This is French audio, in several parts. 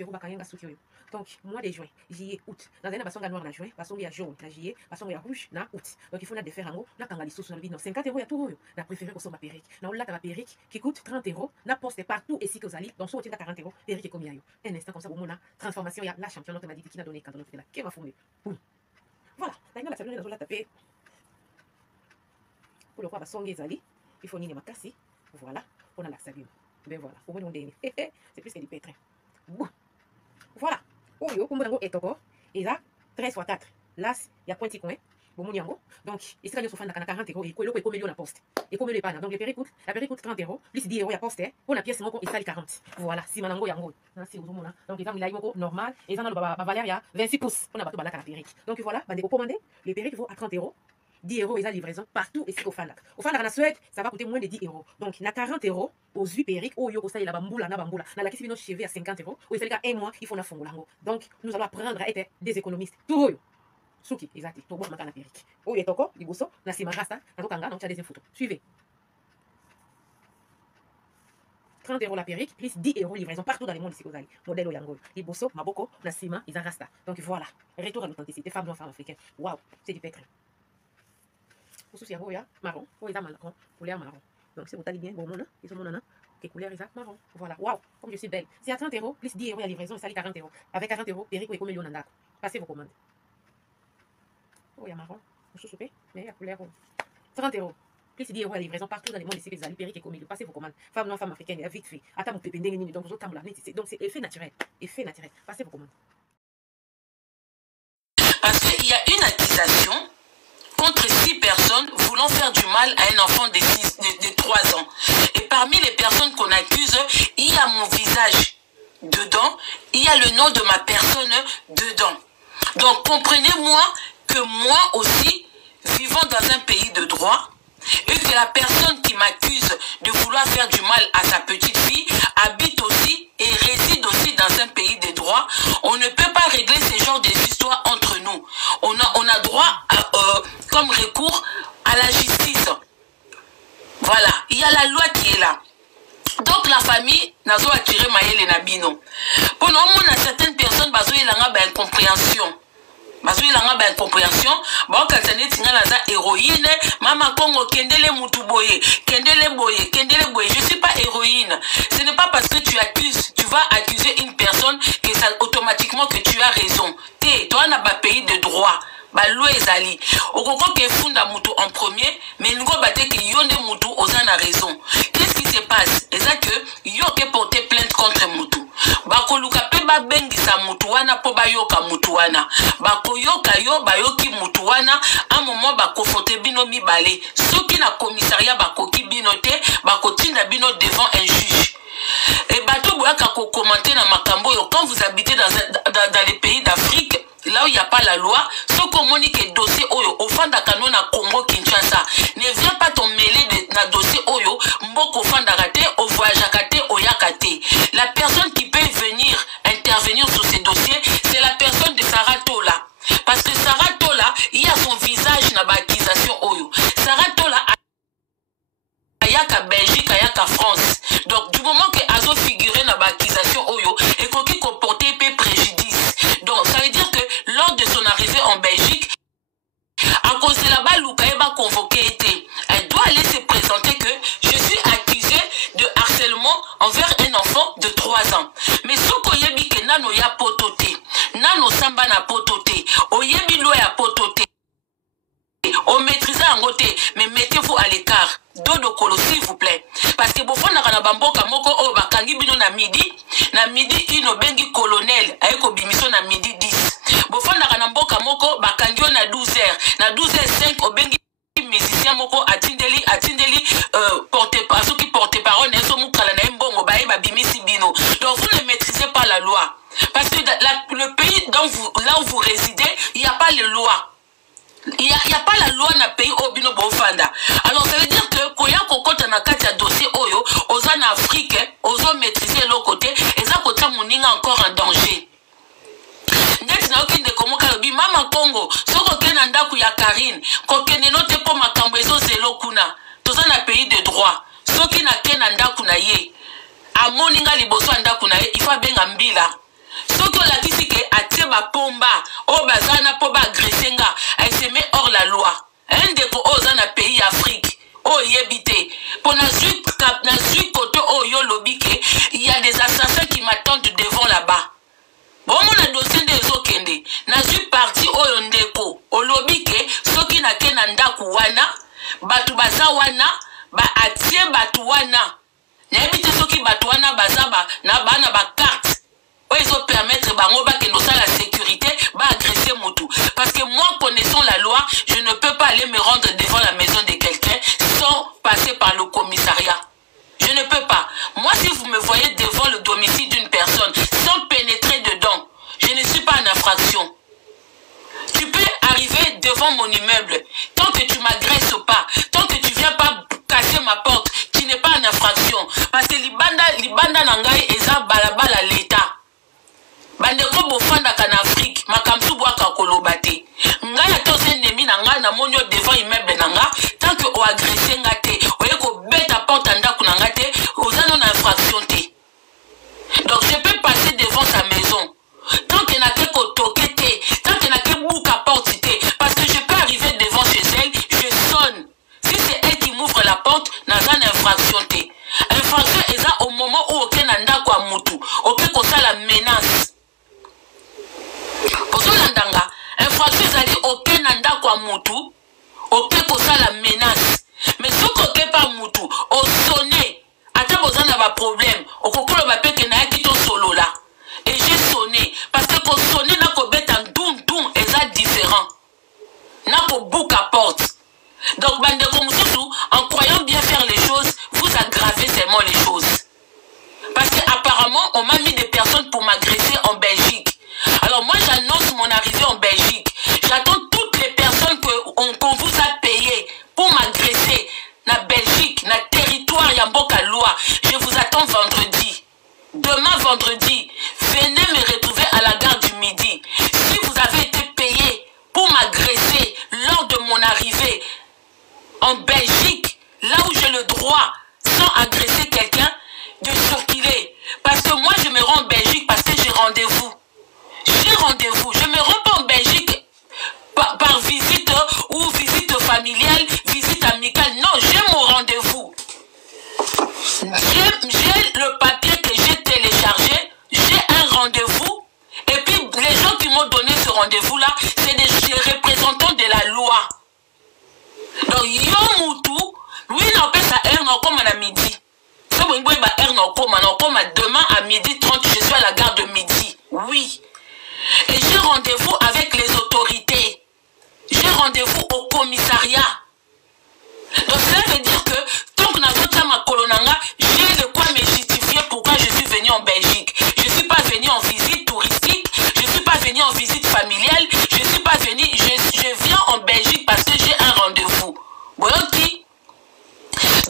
30 euros bakanga suki oyo. Donc mois de juin, juillet, août. Dans un basonga noir na juin, basonga ya jaune, na juillet, basonga ya rouge na août. Donc il faut na défaire en haut, na kanga li sous na 50 euros ya tout oyo. Na préféré ko somba perruque. Na on la ta perruque qui coûte 30 euros, na poste partout ici que vous allez. Donc soit 40 euros, perruque est combien yo. Un instant comme ça on a transformation ya la championne notre m'a dit qui n'a donné quand on fait là. Qui va foumer. Voilà, la sablure dans la taper. Pour le roi basonga ezali, il faut nini makasi. Voilà, on a la sablure. Ben voilà, au moins on est. C'est plus que du pétrin. Bon. Voilà. Oyo, comme vous et toko, et là, 13 x 4. Là, il y a point de coin. Bon, mon yango. Donc, ici, quand on a 40 euros, et qu'on est comme la poste. Et comme le pan. Donc, la perruque coûte 30 euros. Plus 10 euros, il y a poste. Pour la pièce, il sale 40. Voilà, si manango yango. Donc, les gens, il y a normal. Et ça, la valeur, il y a 26 pouces. On a battu la perruque. Donc, voilà, vous commandez. Les perruques vont à 30 euros. 10 euros, ils ont livraison partout ici au Fandak. Au Fandak, en Suède, ça va coûter moins de 10 euros. Donc, il y a 40 euros aux huit perruques. Oh, yo, ça, il y a bamboula, na bamboula. Na la question de nos cheveux à 50 euros. Ou il fait un mois, il faut na fongolango. Donc, nous allons apprendre à être des économistes. Tout, Suki, exact. Tout bon, ma perruque. Oh, il est toko, il bosso, na sima rasta, na tokanga, donc, tu as des photos. Suivez. 30 euros la perruque, plus 10 euros livraison partout dans le monde ici aux allez. Modèle au yango. Il bosso, maboko, na sima, ils rasta. Donc, voilà. Retour à l'authenticité. Femmes noires, femmes africaines. Waouh, c'est du pétrin. Pour ceux qui ont marron, pour les marron, couleur marron. Donc, si vous allez bien, bon, ils sont mon qui couleur marron. Voilà, waouh, comme je suis belle. C'est à 30 euros, plus 10 euros à livraison, ça 40 euros. Avec 40 euros, perruque, comme million d'andako. Passez vos commandes. Oh, il y a marron, vous soupez, mais il y a couleur 30 euros. Plus 10 euros à livraison partout dans le monde ici, les alliés, perruque, comme million. Passez vos commandes. Femme noire, femme africaine, vite fait. Attends, mon pépé, donc vous autres, donc c'est effet naturel. Effet naturel. Passez vos commandes. Parce qu'il y a une accusation contre 6 personnes voulant faire du mal à un enfant de 3 ans. Et parmi les personnes qu'on accuse, il y a mon visage dedans, il y a le nom de ma personne dedans. Donc comprenez-moi que moi aussi, vivant dans un pays de droit, et que la personne qui m'accuse de vouloir faire du mal à sa petite fille habite aussi et réside aussi dans un pays de droit, on ne peut pas régler ce genre d'histoires entre nous. On a droit comme recours à la justice. Voilà, il y a la loi qui est là. Donc la famille n'a pas attiré Maël et Nabino. Pendant on a certaines personnes qui ont une incompréhension. Parce qu'il y a une incompréhension, bon, quand on est une héroïne, maman Congo, kendele mutuboye, kendele boye, kendele boye. Je ne suis pas héroïne. Ce n'est pas parce que tu accuses, tu vas accuser une personne que ça automatiquement que tu as raison. Toi, on a pas pays de droit. Bah, l'ouezali. Au concours que funda mutu en premier, mais nous avons battu que yonde mutu osan a raison. Qu'est-ce qui se passe? C'est ça que yo ke porter plainte contre mutu. Bako luka pe ba bengi sa mutu wana po ba yoka mutu wana. Bako yoka yo ba yoki mutu wana. À un moment bako fote bino mibale. Ceux qui na commissariat bako ki bino te, bako tinda bino devant un juge. Et bato boyaka ko commenter na makambo yo quand vous habitez dans les pays d'Afrique. Là où il n'y a pas la loi, ce qu'on monique est dossier Oyo, au fond d'Akano na Congo Kinshasa, ne viens pas t'en mêler de dossier Oyo, Mboko Fandakate, au voyage Akate, au Yakate. La personne qui peut venir intervenir sur ces dossiers, c'est la personne de Sarah Tola. Parce que Sarah Tola, il y a son visage na l'accusation Oyo. Sarah Tola a Belgique, a France. Donc du moment que Azo figurait na l'accusation Oyo, et qu'on comportait peu préjudice. Donc ça veut dire que lors de son arrivée en Belgique, à cause de là-bas, Lukae va convoquer été. Elle doit aller se présenter que je suis accusée de harcèlement envers un enfant de 3 ans. Mais ce qu'on y a dit que nano ya pototé, nano samba na pototé, oyebi lo ya pototé. On maîtrise en côté, mais mettez-vous à l'écart. Dodo Kolo, s'il vous plaît. Parce que bofon na kana bamboka moko o bakangi bino na midi ino bengi colonel ayeko bimiso na midi 10. Bofon na kana mboka moko bakangi na 12h. Na 12h05 o bengi musicien moko atindeli porte-parole qui porte-parole neso mukala na mbongo bae babimisi bino. Donc vous ne maîtrisez pas la loi. Parce que le pays là où vous résidez, il n'y a pas de loi. Il n'y a pas la loi dans le pays au bino bofanda. Alors ça veut dire que quand il y a un cas de dossier oyo, aux en Afrique, aux hommes maîtriser l'autre côté, et ça côté moninga encore en danger. Net na aucune de comment kalobi mama Congo, soko kena ndaku ya Karine, kokene note po makambo ezo zelo kuna. Toza na pays de droit. Soki na kena ndaku na ye. A moninga liboso ndaku na ye, il faut benga mbila. Bomba, oh bazana po ba agressenga, elle se met hors la loi. Un des aux pays Afrique, oh yébité. Pour na zui côté oh yo lobike, il y a des assassins qui m'attendent devant là-bas. Bon mon a dossier des okende, na zui parti oh yondeko, oh lobike, soki na ke nanda kuwana, batu baza wana, ba atie batu wana. Na yébité soki batu wana baza ba na ba carte. Ils ont permettre que nous la sécurité va agresser Moutou. Parce que moi, connaissant la loi, je ne peux pas aller me rendre devant la maison de quelqu'un sans passer par le commissariat. Je ne peux pas. Moi, si vous me voyez devant le domicile d'une personne sans pénétrer dedans, je ne suis pas en infraction. Tu peux arriver devant mon immeuble. Tant que tu ne m'agresses pas, tant que tu ne viens pas casser ma porte, tu n'es pas en infraction. Parce que l'Ibanda Nangai est à balabala l'État. Bandeko bofanda kan Afrique makamsu bwaka kolobate ngaya toze nemi na nga na monyo devant immeuble nanga tant que o agresser ngate oye ko beta porte ndaku na ngate ozano na infraction te. Donc je peux passer devant sa maison tant que na ke ko tokete tant que na ke bouka porte te parce que je peux arriver devant chez elle, je sonne. Si c'est elle qui m'ouvre la porte, na zana infraction te. Infraction est là au moment où aucun ndaku a mutu, aucun ko ça la menace. Pozolandanga, infraction zali aucun nanda kwa mutu, aucun kosa la menace. Mais ce qu'aucun pas mutu, au sonné, ata bozana ba problème, au kokolo ba peke na yakito solo là. Et j'ai sonné, parce que ko sonné na ko beta doum, et ça différent. Na ko bouc à porte. Donc bande comme surtout, en croyant bien faire les choses, vous aggravez seulement les choses. Parce qu'apparemment, on m'a mis des personnes pour m'agresser en Belgique. Alors moi j'annonce mon arrivée en Belgique. J'attends toutes les personnes qu'on vous a payées pour m'agresser. Na Belgique, na territoire Yamboka Loi. Je vous attends vendredi. Demain vendredi, venez me retrouver à la gare du Midi. Si vous avez été payé pour m'agresser lors de mon arrivée en Belgique, là où j'ai le droit, sans agresser quelqu'un, de circuler. Parce que moi je me rends en Belgique parce que j'ai rendez-vous. J'ai rendez-vous. Je me rends pas en Belgique par visite ou visite familiale, visite amicale. Non, j'ai mon rendez-vous. J'ai le papier que j'ai téléchargé. J'ai un rendez-vous. Et puis, les gens qui m'ont donné ce rendez-vous-là, c'est des représentants de la loi. Donc, Yomutu, lui, n'a pas sa heure, comme à midi. Demain à midi 30, je suis à la gare de Midi. Oui. Et j'ai rendez-vous avec les autorités. J'ai rendez-vous au commissariat. Donc cela veut dire que tant que ma colonanga, j'ai de quoi me justifier pourquoi je suis venu en Belgique. Je ne suis pas venu en visite touristique, je ne suis pas venu en visite familiale, je ne suis pas venu, je viens en Belgique parce que j'ai un rendez-vous. Boloti.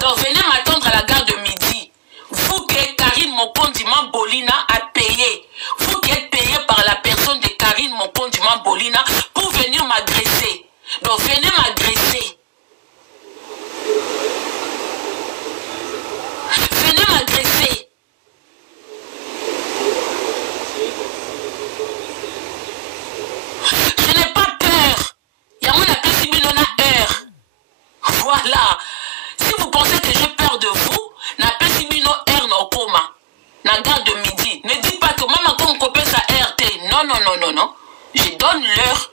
Donc venez m'attendre à la gare de Midi. Vous que Karine Mokondiman Bolina a payé. Vous qui êtes payé par la personne de Karine Mokondiman Bolina pour venir m'agresser. Donc venez m'agresser. Venez m'agresser. Je n'ai pas peur. Il y a mon appel si bien on a heure. Voilà. Si vous pensez que j'ai peur de vous, n'appelle si bien heure non coma. Na gare de Midi. Ne dites pas que maman comme copie sa RT. Non. Je donne l'heure.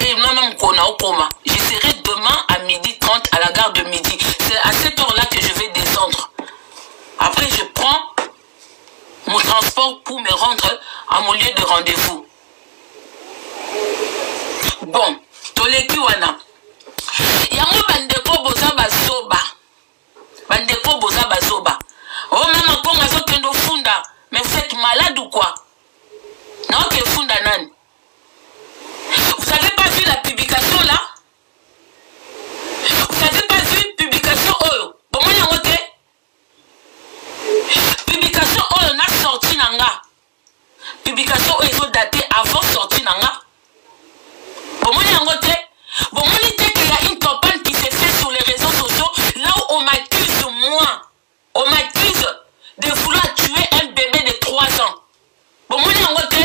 Et non, coma. Je serai demain à midi 30 à la gare de Midi. C'est à cette heure-là que je vais descendre. Après, je prends mon transport pour me rendre à mon lieu de rendez-vous. Bon, Toleki wana. Yango bandeko boza bazoba. Bandeko boza bazoba. Oh maman konga zo kendo funda. Mais vous êtes malade ou quoi? Non, que funda nani? Vous avez pas vu la publication là? Vous avez pas vu publication Oyo? Bon moi yango te? Publication Oyo n'a sorti nanga. Publication Oyo daté avant sorti nanga. Bon moi yango te? Bon moi ni te qu'il y a une campagne qui s'est faite sur les réseaux sociaux là où on m'accuse moi. On m'accuse de vouloir tuer un bébé de 3 ans. Bon moi yango te?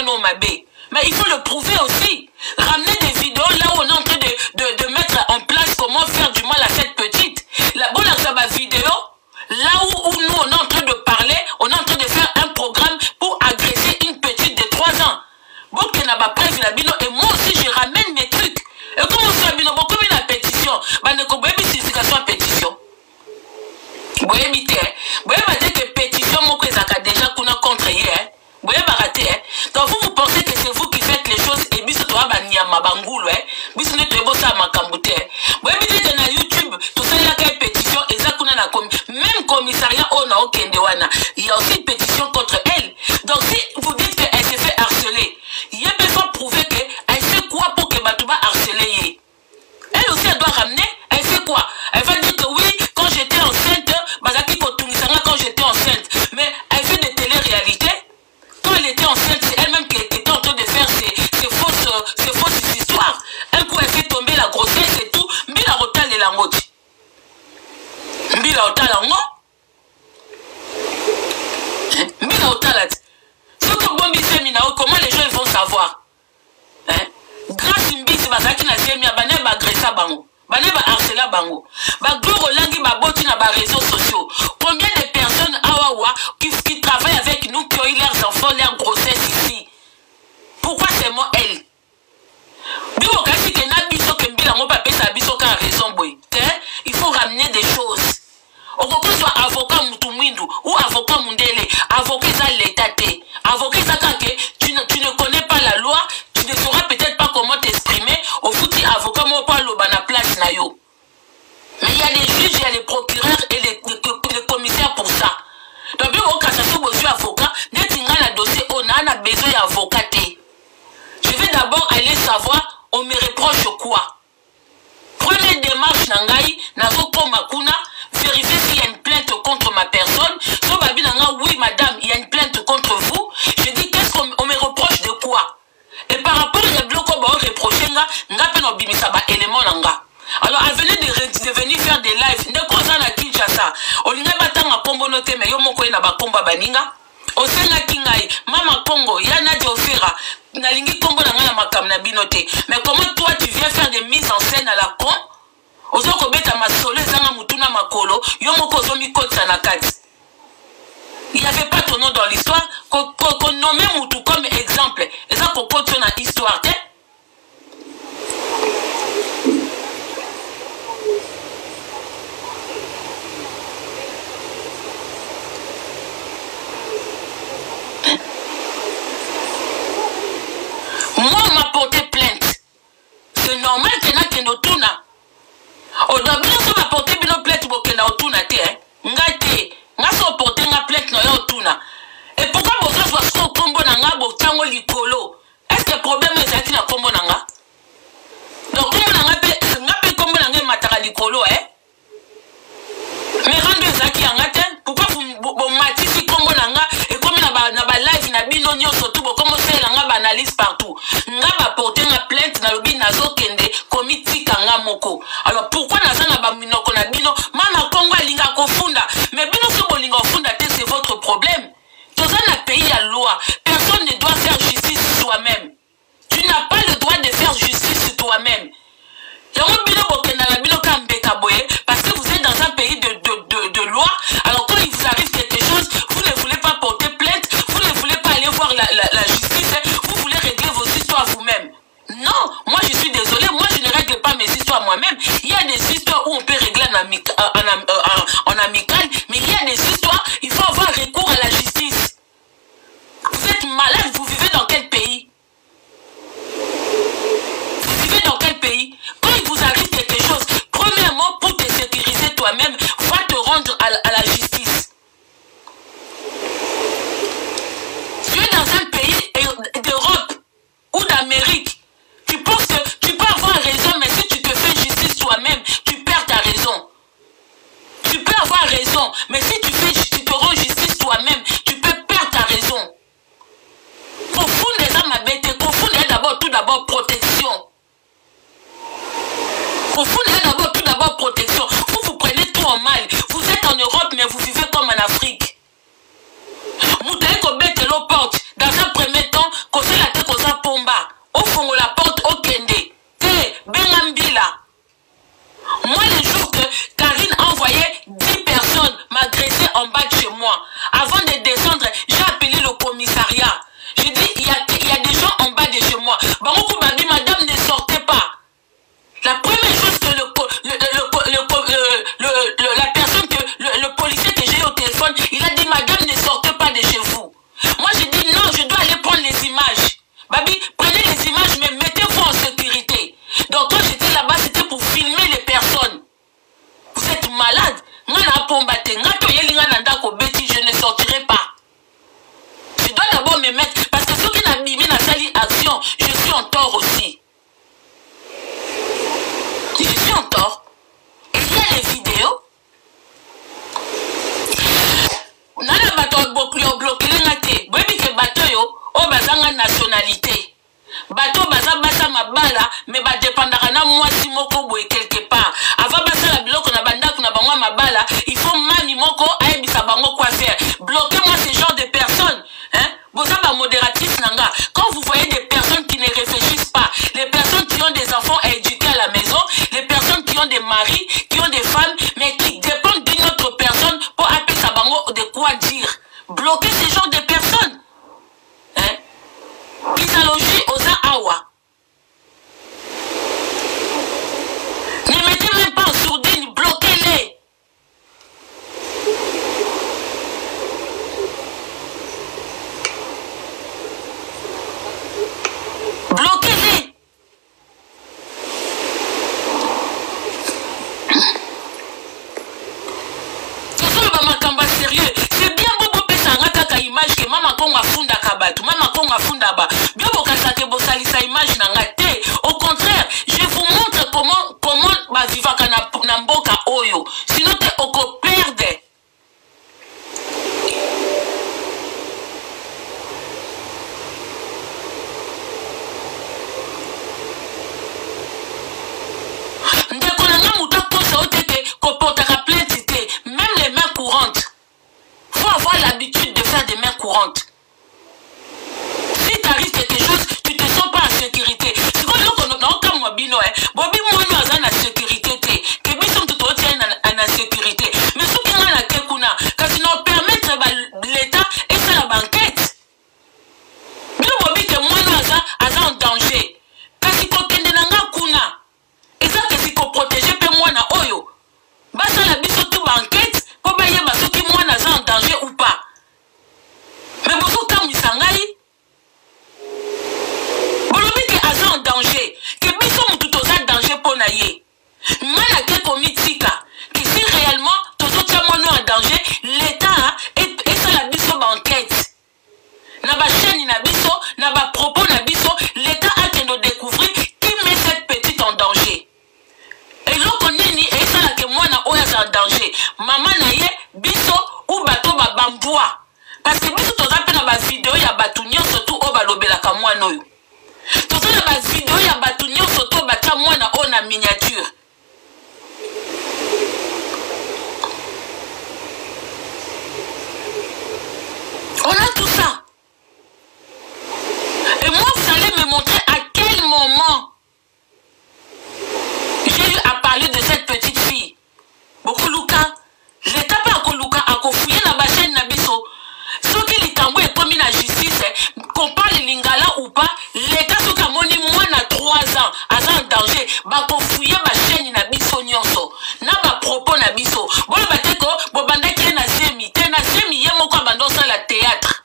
mono mabé. Mais il faut le prouver aussi. Ramener des vidéos là où on est en train de mettre en place comment faire du mal à cette petite. La bonne vidéo, là où nous on est en train de parler, on est en train de faire un programme pour agresser une petite de 3 ans. Bon, qu'il n'a pas prévu la bino, et moi aussi je ramène mes trucs. Et comme on fait bino, comme la pétition, bah ne comprends pas si c'est soit pétition. Vous voyez, vous voyez que pétition, mon que ça a déjà contre hier. Vous voyez, raté, donc vous pensez que c'est vous qui faites les choses et bis toi banyama bangoul, bis ne te bossa makambute. Vous voyez, que dans YouTube, tout ça, il y a une pétition, et ça, même commissariat, on a aucun déwana. Il y a aussi une pétition contre elle. Donc, si vous dites qu'elle s'est fait harceler, il y a besoin de prouver qu'elle fait quoi pour que Batouba harceler. Elle aussi, elle doit ramener, elle fait quoi? Elle va dire que oui, quand j'étais enceinte, Bazaki Kotumisanga, quand j'étais enceinte, mais elle fait des télé-réalités. Quand elle était enceinte, c'est elle-même qui était en train de faire ces fausses histoires. Un coup, elle fait tomber la grossesse et tout. Mbila Rotal et la mode. Mbila Rotal en moi. Mbila Rotal. C'est comme Bombi Seminao, comment les gens vont savoir? Grâce à Mbi, c'est Bazaki na Semia, Bané va agresser Bango. Bané va harceler Bango. Bagoro Langi va botter dans les réseaux sociaux. Combien de personnes Awawa qui travaillent avec nous, qui ont eu leurs enfants, leurs grossesses ici? Pourquoi c'est moi elle? Il faut ramener des choses. Au contraire, soit avocat Moutoumindou ou avocat Mundele, avocat ça l'état, avocat ça tu ne connais pas la loi, tu ne sauras peut-être pas comment t'exprimer. Au foot, avocat moi pas le bana place na yo. Mais il y a les juges, il y a les procureurs et les commissaires pour ça. Donc bien au cas où je suis avocat, dès qu'il y a un dossier, on a besoin d'avocat. Je vais d'abord aller savoir, on me reproche quoi. Première démarche nangai, nazoko makuna, vérifier s'il y a une plainte contre ma personne. So babi nanga, oui madame, il y a une plainte contre vous. Je dis qu'est-ce qu'on me reproche de quoi? Et par rapport à bloko ba reprocher nga pe no bimisa ba élément nanga. Alors venez de venir faire des lives, ne koza na Kinshasa. Olinga batanga kombo note me yo moko na ba komba baninga. Osenga kingai, mama Congo, yana Diofera, nalingi Congo na makam na binote. Mais comment toi tu viens faire des mises en scène à la con? Ozoko beta masole zanga mutuna makolo, yo moko zomi kotsa na kati. Il n'y avait pas ton nom dans l'histoire, qu'on nommait Moutou comme exemple. Et ça qu'on compte sur la histoire, moi, on m'a porté plainte. C'est normal que na kendo tuna. Au début, on m'a porté une plainte pour que na otuna te. Ngate, nga so porté nga plainte na otuna. Et pourquoi bosa soit so kombo na nga bo tango likolo? Est-ce que le problème est ça qui na kombo na nga? Donc kombo na nga pe kombo na nga mataka likolo Mais rendre ça qui ngate, pourquoi vous matisi kombo na nga et comme na ba live na bino nyonso tout bo comment c'est la nga banalise partout. Nga ba porter nga plainte na lobi nazo kende komiti kanga moko. Alors pourquoi naza na ba minoko na bino mama Kongo alinga kofunda mais bino so bolinga kofunda te c'est votre problème. Dans un pays à loi, personne ne doit faire justice sur soi-même. Tu n'as pas le droit de faire justice sur toi-même. Parce que vous êtes dans un pays de loi, alors quand il vous arrive quelque chose, vous ne voulez pas porter plainte, vous ne voulez pas aller voir la justice, vous voulez régler vos histoires vous-même. Non, moi je suis désolée, moi je ne règle pas mes histoires moi-même. Il y a des histoires où on peut régler en amical, mais il y a des histoires, il faut avoir recours à la justice. Vous êtes malade, vous vivez dans quel pays? Vous vivez dans quel pays? Quand il vous arrive quelque chose, premièrement, pour te sécuriser toi-même, va te rendre à la justice. Tu es dans un pays d'Europe ou d'Amérique. Tu penses que tu peux avoir raison, mais si tu te fais justice toi-même, tu perds ta raison. Tu peux avoir raison, mais si tu te rends justice toi-même, tu peux perdre ta raison. Confondez d'abord tout d'abord protection. Confondez d'abord tout d'abord protection. Vous prenez tout en mal. Vous êtes en Europe, mais vous vivez comme en Afrique. Dans un premier temps, conseil vivaka na mboka oyo sinon te okoperde. Ndeko na nga mutu akosa oteke kopotaka plainte te, même les mains courantes. Faut avoir l'habitude de faire des mains courantes. Si t'arrive quelque chose, tu te sens pas en sécurité. C'est quoi le qu'on a aucun mobile, Bobby moi nous avons la sécurité te. Que bisom tout autre en sécurité. Mais ce qui a la kekuna, quand ils nous permettent l'État et c'est la banquette. Bilo Bobby que moi nous en danger. Quand il faut kende nanga kuna. Et ça que si qu'on protège pe moi na oyo. Basa la biso tout banquette. Pour bailler baso qui moi nous en danger ou pas. Mais boso kam isangai. Bolobi ke aza en danger. Que biso mutu toza danger pour naye. Mana ke komitika. Que si réellement tozo tia moi en danger, l'État et ça la biso banquette. Na ba chaîne na biso, na ba propos na biso, l'État a qu'à nous découvrir qui met cette petite en danger. Et l'autre nini et ça la que moi na oya en danger. Maman na ye biso ou bato ba bamboua. Parce que biso toza pe na ba vidéo ya batu nyonso tu o balobelaka moi noyo. Toza na ba vidéo ya batu nyonso tu batia moi na o na miniature. On a tout ça. Et moi, vous allez me montrer à quel moment j'ai eu à parler de cette petite fille. Beaucoup Luka, l'État pas à Luka, à Kofouye na ba chaîne na biso. Ce qui l'Itambo est commis la justice, qu'on parle lingala ou pas, l'État ce qu'a moni moins na 3 ans, à en danger, ba Kofouye ba chaîne na biso nyonso, na ba propos na biso. Bon ba teko, bo banda ki na zemi, yemo ko abandonner la théâtre.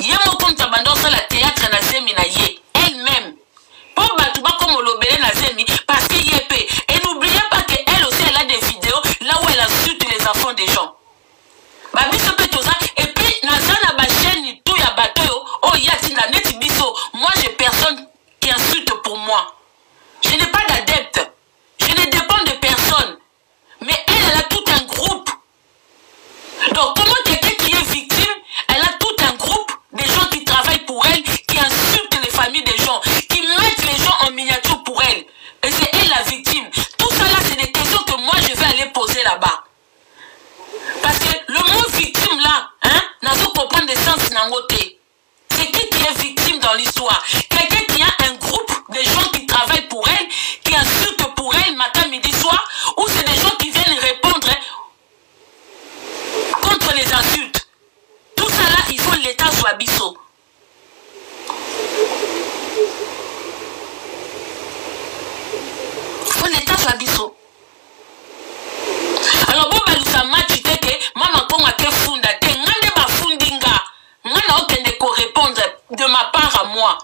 Yemo ko abandonner la théâtre na zemi na ye, elle-même. Pour Batouba comme Olobele na zemi, parce que yépé. Et n'oubliez pas qu'elle aussi elle a des vidéos là où elle insulte les enfants des gens. Babi se peut tout ça. Et puis, Nazana ba chaîne tout ya bateau, oh yatina neti biso. Moi j'ai personne qui insulte pour moi. Je n'ai pas d'adepte. Je ne dépends de personne. Mais elle a tout un groupe. Donc comment quelqu'un qui est victime, elle a tout un groupe des gens qui travaillent pour elle, qui insultent les familles des gens, qui mettent les gens en miniature pour elle. Et c'est elle la victime. Tout ça là, c'est des questions que moi je vais aller poser là-bas. Parce que le mot victime là, n'a pas comprendre des sens nangoté. C'est qui est victime dans l'histoire? Quelqu'un qui a un groupe de gens qui travaillent pour elle, qui insultent pour elle matin, midi, soir, ou c'est des gens qui viennent répondre contre les insultes. Tout ça là, il faut l'État soit bisso. Il faut l'État soit bisso. Alors bon balusa match teke mama konga ke funda te ngande ba fundinga ngana okende ko répondre de ma part à moi.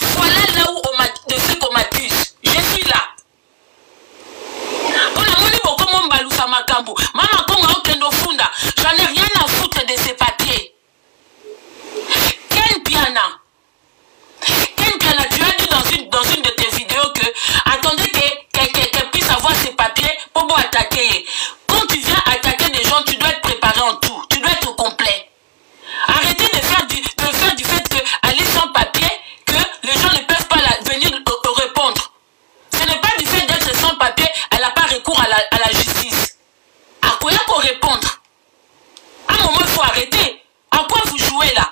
Voilà là où on m'a de ce qu'on m'accuse. Je suis là. On a moni boko mon balusa makambu. Mama konga okende funda. J'en ai rien à foutre de ces papiers. Ken Piana, tu as dit dans une de tes vidéos que attendez qu'elle puisse avoir ses papiers pour vous attaquer. Quand tu viens attaquer des gens, tu dois être préparé en tout. Tu dois être complet. Arrêtez de faire du fait que aller sans papier, que les gens ne peuvent pas venir répondre. Ce n'est pas du fait d'être sans papier, elle n'a pas recours à la justice. À quoi il faut répondre? À un moment, il faut arrêter. À quoi vous jouez là?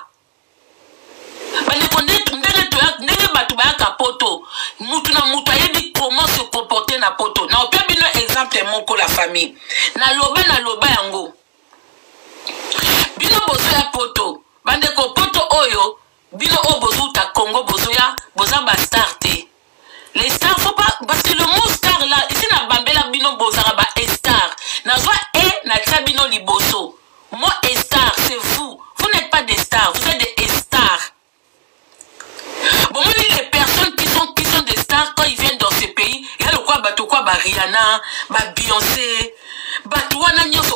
Comment se comporter na poto? Na opia bino exemple moko la famille. Na loba yango. Bino bozo ya poto. Bande ko poto oyo. Bino o bozo ta Congo bozo ya. Boza ba star te. Les stars faut pas. Parce que le mot star là. Ici na bambela bino boza ba star. Na zwa na tia bino liboso. Moi star c'est vous. Vous n'êtes pas des stars. Vous êtes des stars. Bon, les personnes qui sont des stars quand ils viennent dans ce pays, il y a le quoi, Rihanna, Beyoncé, Batouana Nyos,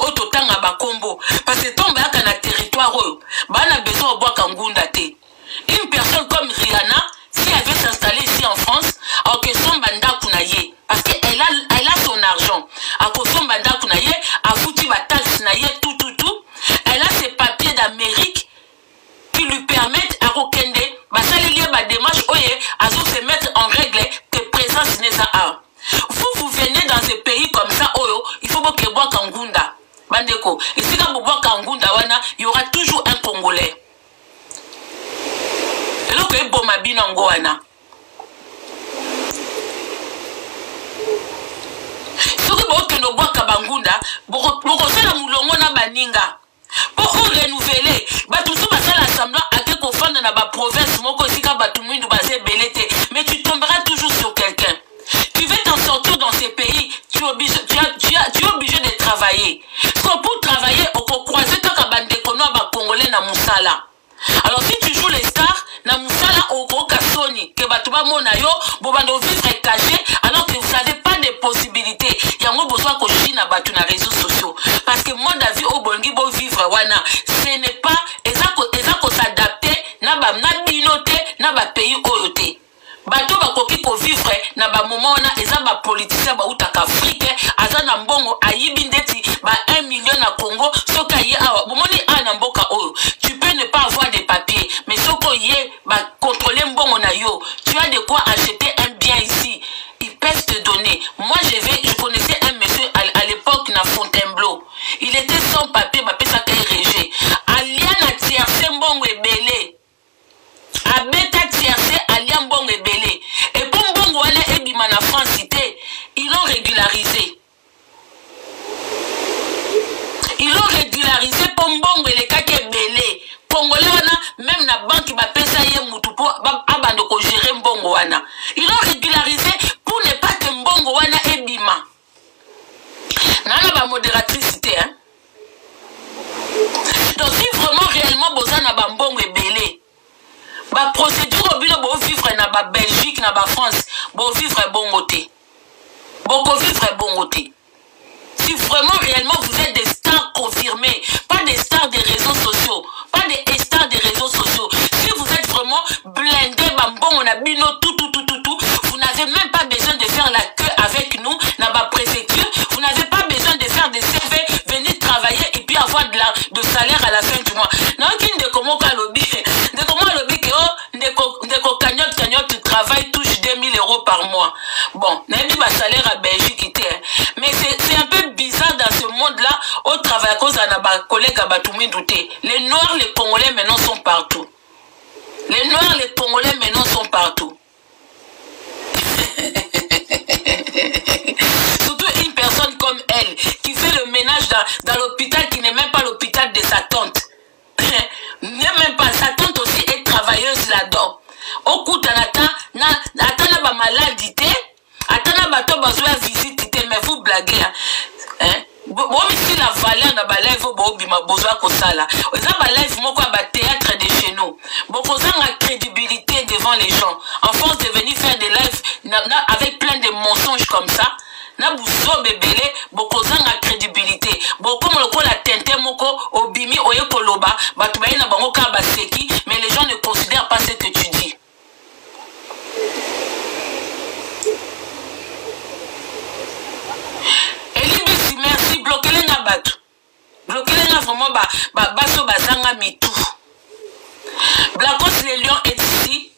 bandeko esika bobwaka ngunda wana il y aura toujours un Congolais eloko eboma bino yango wana soki bokende obwaka bangunda bokosala mulongo na baninga po renouveler bato mosusu basala assemblant ake kofanda na baprovince moko esika bato mwindu baza ebele te mais tu tomberas toujours sur quelqu'un. Tu veux t'en sortir dans ces pays, tu es obligé de travailler. So, pour travailler, on peut croiser kaka bandeko no ba congolais na musala. Alors si tu joues les stars na musala au kasoni que bato ba mona yo bo bando vivre caché alors que vous n'avez pas de possibilités. Yango besoin ko china bato na réseaux sociaux parce que moi d'avis au bongi bo vivre wana ce n'est pas ezako s'adapter na ba na binote na ba pays oyote. Bato bakoki ko vivre na ba moment na eza ba politicien ba utaka Afrique aza na mbongo ayibi ndeti ba 1 million na Congo soka ye awa bomoni ana mboka oyo tu peux ne pas avoir des papiers mais soko ye ba contrôler mbongo na yo tu as de quoi acheter un bien ici ils peuvent te donner. Moi je connaissais un monsieur à l'époque na Fontainebleau il était sans papier ma pesa kay régé aliana tierce mbongo ebele abeta tierce alia mbongo ebele et pour mbongo wana ebima na France cité ils l'ont régularisé pour mbongo elekaki ebele congolais wana même na banque bapesa ye mutu po abande ko gérer mbongo wana ils l'ont régularisé pour ne pas que mbongo wana ebima nana ba modératricité hein. Donc si vraiment réellement besoin na ba mbongo ebele ba procédure obino bo vivre na ba Belgique na ba France bo vivre bongo te boko vivre bongo te. Si vraiment réellement vous êtes des stars confirmées, pas des stars des réseaux sociaux, pas des stars des réseaux sociaux, si vous êtes vraiment blindés, bambon, on a bino tout, vous n'avez même pas besoin de faire la queue avec nous dans la préfecture, vous n'avez pas besoin de faire des CV, venir travailler et puis avoir de salaire à la fin du mois. Non, qui ne comment qu'à lobby, de comment lobby que oh, cagnotte, tu travailles, touche 2000 € par mois. Bon, n'a pas salaire à Belgique, mais c'est un peu bizarre dans ce monde-là, au travail à cause de nos collègues à Batoumi douté. Les Noirs, les Congolais maintenant sont partout. Les Noirs, les Congolais maintenant sont partout. Surtout une personne comme elle, qui fait le ménage dans l'hôpital, qui n'est même pas l'hôpital de sa tante. Même pas, sa tante aussi est travailleuse là-dedans. Au coup d'Anata, n'a pas maladie, attends, bateau besoin visite, mais vous blaguez. Hein? Bon, ici la valeur de la live, besoin que ça là. La live, moi, quoi, théâtre de chez nous. Bon, vous avez la crédibilité devant les gens. En force de venir faire des lives avec plein de mensonges comme ça. Na buzo bebele, boko zanga crédibilité. Boko moloko la tente moko obimi oye koloba, batubaye na bango ka baseki, mais les gens ne considèrent pas ce que tu dis. Elibisi, merci, bloquez-les na batu. Bloquez-les na vraiment baso bazanga mitou. Blacos les lions est ici.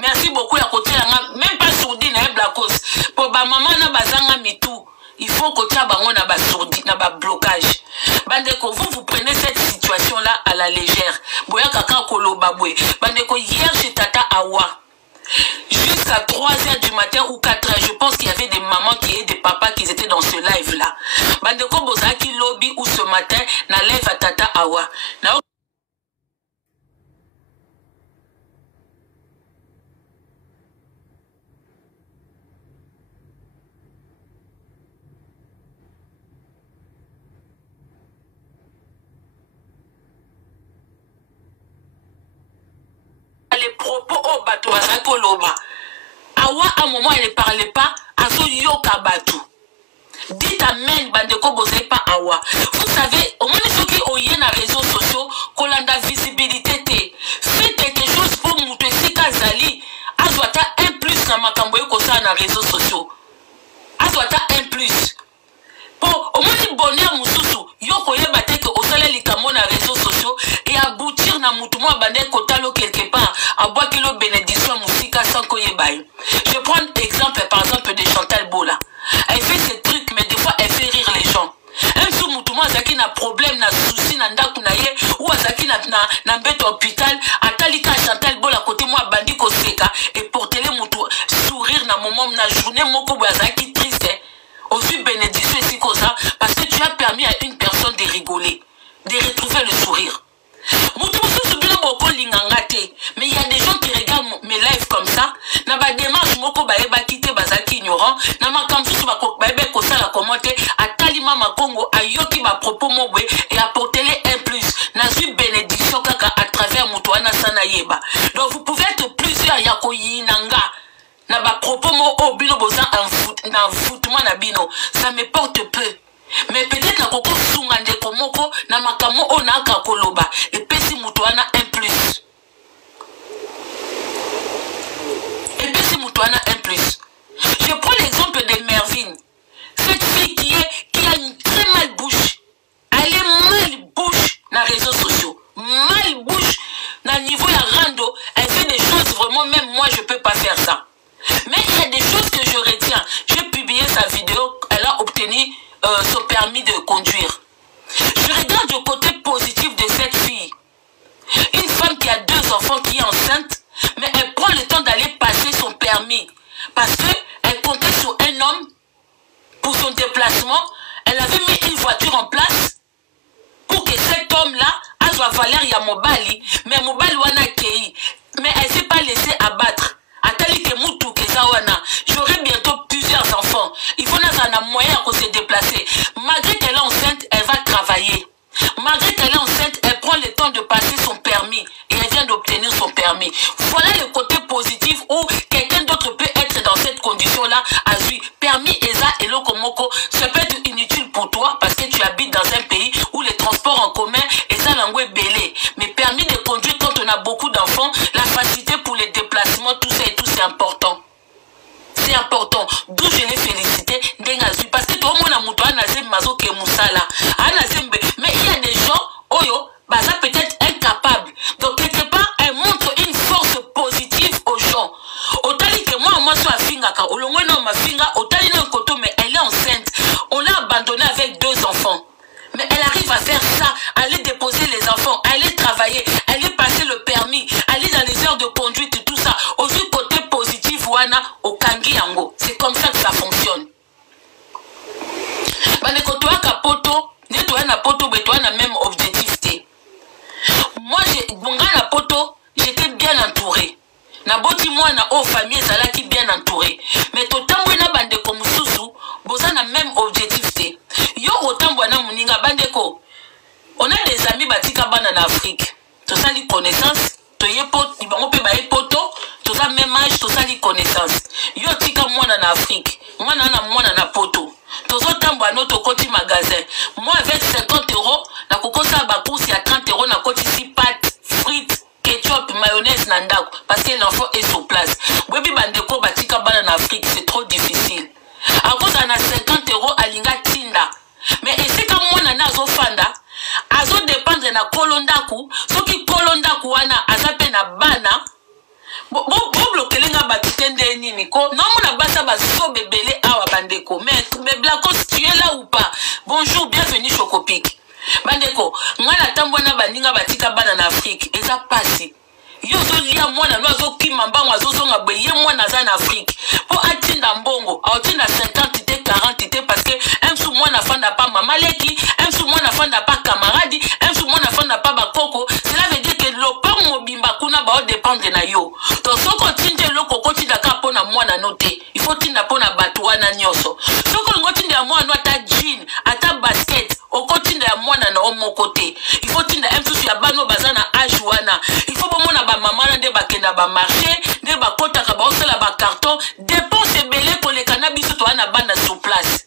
Merci beaucoup à côté même pas sourdi na Blacos. Pour ba maman na bazanga mitou, il faut que tu bango na ba sourdi na ba blocage. Bandeko vous prenez cette situation là à la légère. Boya kaka koloba boy. Bandeko hier chez Tata Awa. Jusqu'à 3h du matin ou 4h, je pense qu'il y avait des mamans et des papas qui étaient dans ce live là. Bandeko Bozaki lobby ou ce matin na live à Tata Awa. Les propos au bateau à Koloba. Awa, à un moment, elle ne parlait pas à ce yoka bateau. Dites amen, bandeko bozé pas Awa. Vous savez, au moins ceux qui ont eu les réseaux sociaux, qu'on a la visibilité, faites quelque chose pour montrer si Kazali, Azwata un plus dans ma camboye comme ça dans les réseaux sociaux. Azwata un plus. Pour au moins le bonheur mususu, yoko yebate que au salaire likamo na réseaux sociaux et aboutir na mutumo abande kotalo quelque part, aboua kilo bénédiction musika sans koyebaye. Je prends exemple par exemple de Chantal Bola. Elle fait ces trucs mais des fois elle fait rire les gens. Un sou mutumo azaki na problème na souci na ndaku na ye ou azaki na mbeto hôpital atalika Chantal Bola côté moi bandi ko seka et portele mutu sourire na moment na journée moko bazaki triste au vu bénédiction ici comme ça parce que tu as permis à une personne de rigoler, de retrouver le sourire. Mais il y a des gens qui regardent mes lives comme ça. Na ba démarche moko ba eba kité bazaki ignorant. Na makamsusu ba ebe ko sala commenter atalima makongo ayoki ba propos mobwe et apporter-les un plus. Na su bénédiction kaka à travers mutuana sana yeba. Donc vous pouvez être plusieurs yakoyi nanga. Na ba propos mo obino boza en foutement na bino. Ça me porte peu. Mais peut-être na koko sungande komoko na makamo onaka koloba et pesi mutuana un plus. Et pesi mutuana un plus. Je prends l'exemple de Mervyn. Cette fille qui a une très mal bouche. Elle est mal bouche dans les réseaux sociaux. Mal bouche dans le niveau de rando. Elle fait des choses vraiment, même moi je peux pas faire ça. Mais il y a des choses que je retiens. J'ai publié sa vidéo. Elle a obtenu son permis de conduire. Je regarde le côté positif de cette fille. Une femme qui a 2 enfants, qui est enceinte, mais elle prend le temps d'aller passer son permis. Parce qu'elle comptait sur un homme pour son déplacement. Elle avait mis une voiture en place pour que cet homme-là a soit Valérie à Mobali, mais Mobali wana kei. Mais elle ne s'est pas laissée abattre. J'aurai bientôt plusieurs enfants. Il faut un moyen pour se déplacer. Malgré qu'elle est enceinte, elle va travailler. Malgré qu'elle est enceinte, elle prend le temps de passer son permis. Et elle vient d'obtenir son permis. Voilà le côté positif où quelqu'un d'autre peut être dans cette condition-là. À lui, permis ESA et Lokomoko, ça peut être inutile pour toi parce que tu habites dans un pays où les transports en commun et ça l'angoisse est belé. Mais permis de conduire quand on a beaucoup d'enfants, la facilité pour les déplacements, tout ça et tout, c'est important. C'est important. D'où je l'ai félicité. Parce que tout le monde a mouton, mais il y a des gens, oyo, bah ça peut être incapable. Donc quelque part, elle montre une force positive aux gens. Autant que moi je suis à Fingaka, au long de ma finga, autant mais elle est enceinte. On l'a abandonnée avec 2 enfants. Mais elle arrive à faire ça, aller déposer les enfants, aller travailler, aller passer le permis, aller dans les heures de conduite et tout ça. Au vu côté positif, wana, au Kangi Yango. C'est comme ça que ça fonctionne. Banekotoa kapoto, nettoyer na poto, mais toi na même objectif. Moi, na poto, j'étais bien entouré. Na boti moi na o famille zala qui bien entouré. Mais totambo na bande comme susu, boza na même objectif. Yo otambo na muninga bandeko. On a des amis batika bana en Afrique. Tout ça li connaissance, to yepo, ibango pe ba poto, tout ça même âge, tout ça li connaissance. Yo tika moi en Afrique. Moi na poto. Tozo tambo à notre côté magasin. Moi avec 50 €, na koko sa ba course à 30 €, na côté 6 pâtes, frites, ketchup, mayonnaise nandako parce que l'enfant est sur place. Webi bandeko batika bana en Afrique, c'est trop difficile. À cause on a 50 € à linga tinda. Mais et c'est comme moi na zo fanda, azo dépendre na kolondaku, soki kolondaku wana azape na bana. Bon bloquer les gars batitende nini ko non mon abasa baso bebele awa bandeko mais blacos tu es là ou pas bonjour bienvenue Chocopic bandeko ngana tambo na baninga batika bana na Afrique eza pasi yo zo lia mwana no zo kimamba mwazo zonga beye mwana za na Afrique po atinda mbongo atinda 50 te 40 te parce que un sou mwana fanda pas mamaleki un sou mwana fanda pas camarade un sou mwana fanda pas bakoko cela veut dire que lo pa mobimba kuna ba dépendre na yo to soko tinde loko kotinda ka pona mwana note il faut tinda pona batuana nyoso soko ngotinda mwana ata jean ata basket okotinda ya mwana na omo côté il faut tinda un sou ya bano bazana ajuana il faut bomona ba mama na de bakenda ba marché de ba kota ka ba osala ba carton dépense belé pour les cannabis to ana bana sur place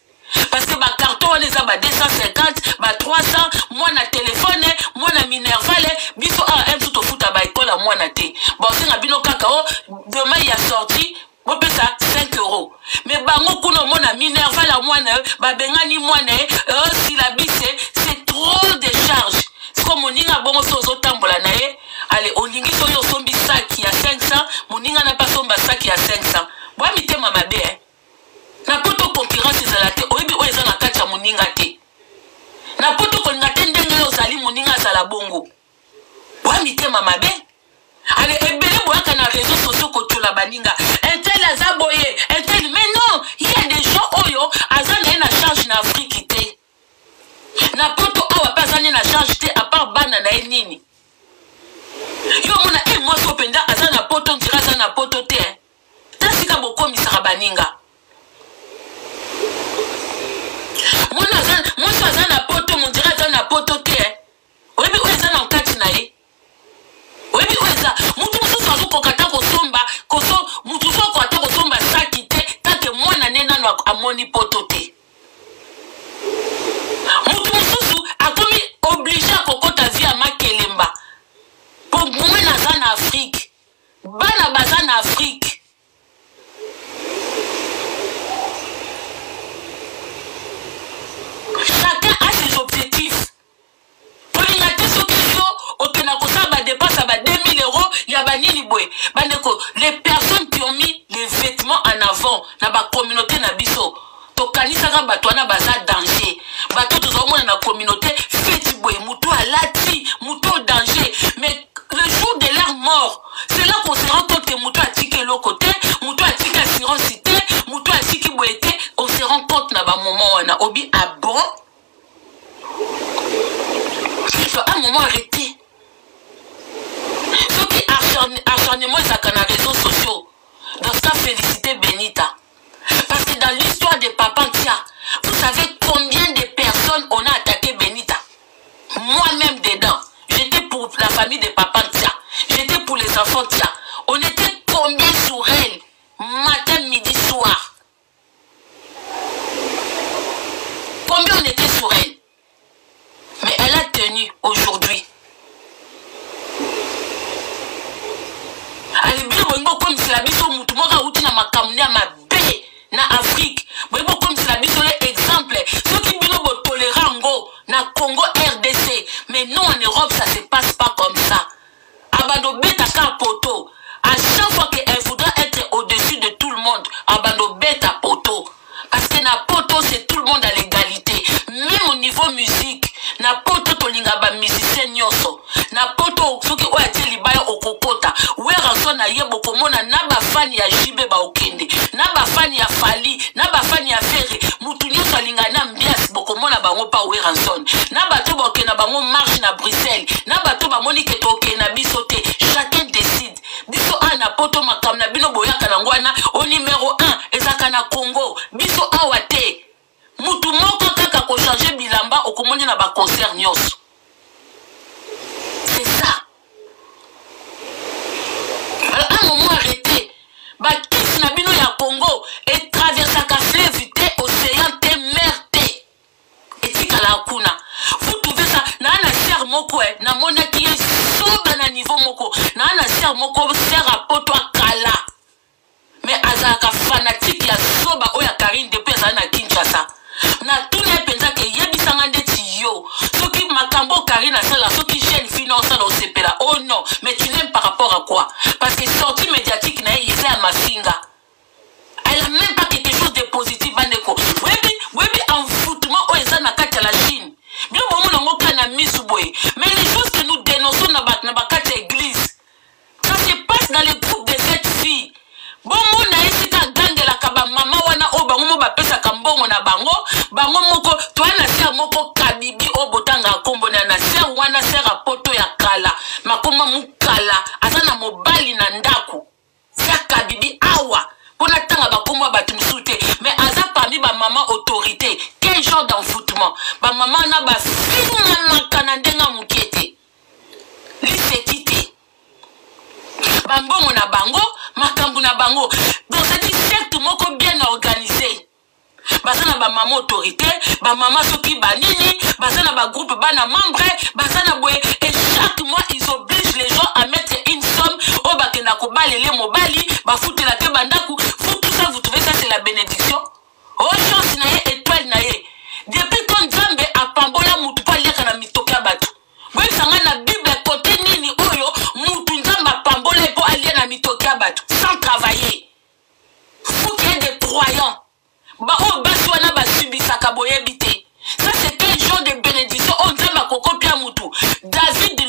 parce que ba carton on les a ba 250 ba 300 moi na téléphone moi na minerval biso a un tout futa ba école moi na té bon c'est ngabino kaka demain il y a sorti on peut ça 5 €. Mais bango kuno mona minerval à moi na ba bengani moi na syllabus c'est trop de charges. C'est comme on y a bon sozo tambola bongo. Boa mitema mabe. Ale ebele boaka na réseaux sociaux kotola baninga. Un tel azaboye, un tel, mais non, il y a des gens oyo azana na charge na Afrique té. Na poto awa pasane na charge té à part bana na nini. Yo mona moi so penda azana poto ndira azana poto té. Tasika boko misaka baninga. Mona so azana poto ndira azana poto té. Oyebi oezana nkati na ye. Oyebi oeza mutu mususu azokokata kosomba mutu so kokata kosomba saki te take mwana nena no amoni poto te. Mutu mususu akomi obligé akokota via makelemba. Pour moi naza na Afrique. Bana baza na Afrique. Chacun a ses objectifs. Pour les rater ce qu'il faut, ok, na kosa ba dépense ba 2000 €, ya ba nini boy. Bandeko, les personnes qui ont mis les vêtements en avant na ba communauté na biso. To kanisa ka batwana baza danger. Bato to mona na communauté feti boy, muto alati, muto danger. Mais le jour de leur mort, c'est là qu'on se rend compte que muto a tiqué l'autre côté, muto a tiqué assurance cité, muto a tiqué boyete, on se rend compte na ba moment wana obi ah bon. À un moment arrêté. Ceux qui acharnement ils ont les réseaux sociaux. Dans ce cas, féliciter Benita. Parce que dans l'histoire de Papa Ntia, vous savez combien de personnes on a attaqué Benita? Moi-même dedans. J'étais pour la famille de Papa Ntia. J'étais pour les enfants Ntia. On était combien sur elle? Matin, midi, soir. Combien on était sur elle? Mais elle a tenu aujourd'hui. Elle est bien comme si la biso mutumoka uti na makamuni ma bé na Afrique. Bon comme si la biso exemple. Ceux qui bino bo tolérango na Congo RDC. Mais non en Europe ça se passe pas comme ça. Abando beta ka poto. À chaque fois qu'elle voudra être au-dessus de tout le monde, abando beta poto. Parce que na poto c'est tout le monde à l'égalité. Même au niveau musique. Na poto tolinga ba musicien nyoso na poto soki oya tie libaya okokota wera so na yebo komona na ba fani ya jibe ba okende na ba fani ya fali na ba fani ya fere mutu nyoso alinga na mbias bokomona bango pa wera son na bato boke na bango marche na Bruxelles na bato ba moni ke toke na biso te chacun décide biso ana poto makam na bino boyaka na ngwana au numéro 1 ezaka na Congo biso awa te mutu moko kaka ko changer bilamba okomoni na ba concert nyos. C'est ça. Alors, à un moment arrêté, ba kis na bino ya Congo et traverse ka fleuve te océan te mer te. Et tika la kuna. Vous trouvez ça na na ser moko na mona ki soba na niveau moko na na ser moko ser a poto kala. Mais azaka fanatique ya soba oya Karine depuis ça na Kinshasa. Na tout les pensa que yebisanga ndeti yo soki makambo Karina sala soki jeune finance au CPLA. Oh non, mais tu l'aimes par rapport à quoi? Parce que sortie médiatique na yese à ma finga. Elle a même pas quelque chose de positif bandeko. Webi en foutement o eza na kati la Chine. Bien bon mon ngo kana misuboy. Mais les choses que nous dénonçons na bakati église. Ça se passe dans les groupes de cette fille. Bon mon na esika gange la kaba mama wana o bango ba pesa kambongo na bango moko to na ser moko kabibi o botanga kombo na ser wana ser a poto ya kala makoma mukala azana mobali na ndaku ser kabibi awa pona tanga bakoma batu msute mais aza parmi ba mama autorité quel genre d'enfoutement ba mama na ba fina makana ndenga mukete lisetite bambongo na bango makambu na bango dans cette secte moko bien organisée. Bazana ba maman autorité, ba maman soki banini, bazana ba groupe bana membre, bazana boye et chaque mois ils obligent les gens à mettre une somme au bakena ko balele mobali, ba foutre la ke bandaku, vous tout ça vous trouvez ça c'est la bénédiction? Oh chance na ye étoile na ye. Depuis quand Nzambe a pambola mutu pa liaka na mitoka batu. Boy sanga na Bible côté nini oyo mutu Nzamba pambola po alia na mitoka batu sans travailler. Vous qui êtes des croyants. Ba o basi wana ba subisa kaboye bité. Ça c'est quel genre de bénédiction on Nzamba kokopia mutu. David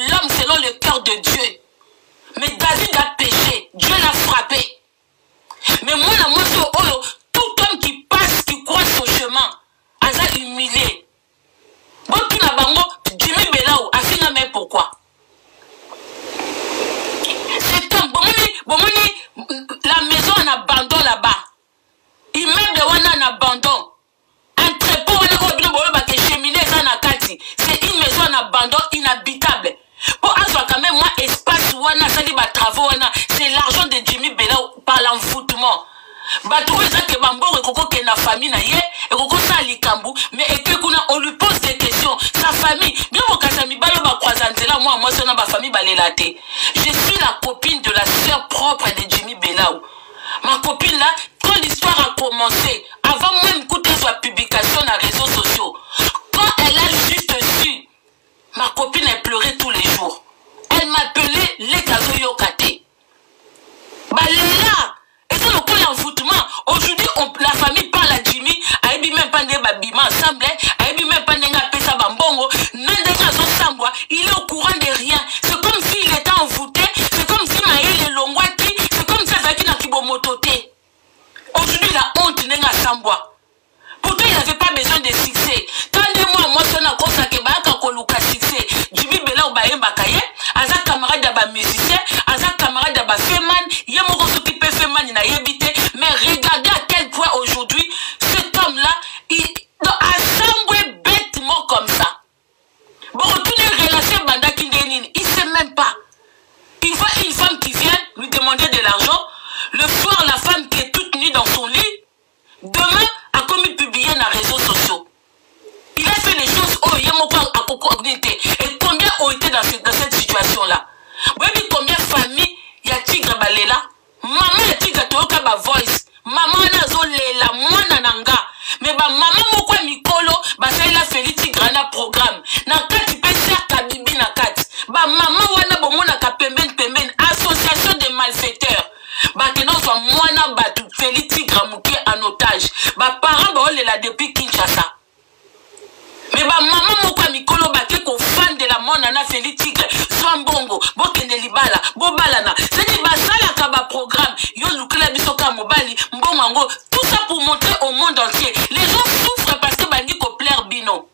famille na ye et koko sa likambu mais et que on lui pose des questions sa famille bien mon kasami balo ba croisantela moi sona ba famille balelate. Je suis la copine de la sœur propre de Jimmy Belaou. Ma copine là, quand l'histoire a commencé, avant même d'écouter sa publication dans les réseaux sociaux, quand elle a juste su, ma copine elle pleurait tous les jours. Elle m'appelait les Kazo Yokate. Balela, et c'est le coup d'envoûtement. Aujourd'hui, la famille parle à Jimmy, a eu même pas de babima ensemble, a eu même pas de pesa bambongo, il est au courant de rien. C'est comme s'il était envoûté, c'est comme si Maël est Longwati, c'est comme si Zaki n'a kibomototé. Aujourd'hui, la honte n'est pas Sambois. Pourtant, il n'avait pas besoin de succès. Tendez-moi, moi, son accord, ça que Baka Koluka succès. Jimmy Bela ou Baye Bakaye, Aza camarade d'aba musicien, Aza camarade d'aba Feman, Yemoko qui peut Feman, il n'a évité. Mais regardez à quel point aujourd'hui, cet homme-là, à Samboué bêtement comme ça. Bon, toutes les relations Banda Kindenine, il ne sait même pas. Il voit une femme qui vient lui demander de l'argent. Le soir, la femme qui est toute nue dans son lit, demain, a commis publier dans les réseaux sociaux. Il a fait les choses où il y a mon corps à cocognité. Et combien ont été dans cette situation-là? Vous voyez combien de familles, il y a Tigre Balela, maman ya Tigre Toyoka ba voice, maman nazo lela, mwana nanga. Mais ba maman moko mikolo, ba ça il a fait le Tigre na programme. Na kati pesa kabibi na kati. Ba maman wana bomona ka pemben association de malfaiteurs. Ba teno so mwana batu Feli Tigre muke en otage. Ba parents ba olela depuis Kinshasa. Mais ba maman moko mikolo ba ke ko fan de la mona na Feli Tigre. Swambongo, bo kende libala, bo balana. C'est dit ba sala ka ba programme. Yo lukela bisoka mobali, mbongo, tout ça pour montrer au monde entier. Les gens souffrent parce que bangi ko plaire bino.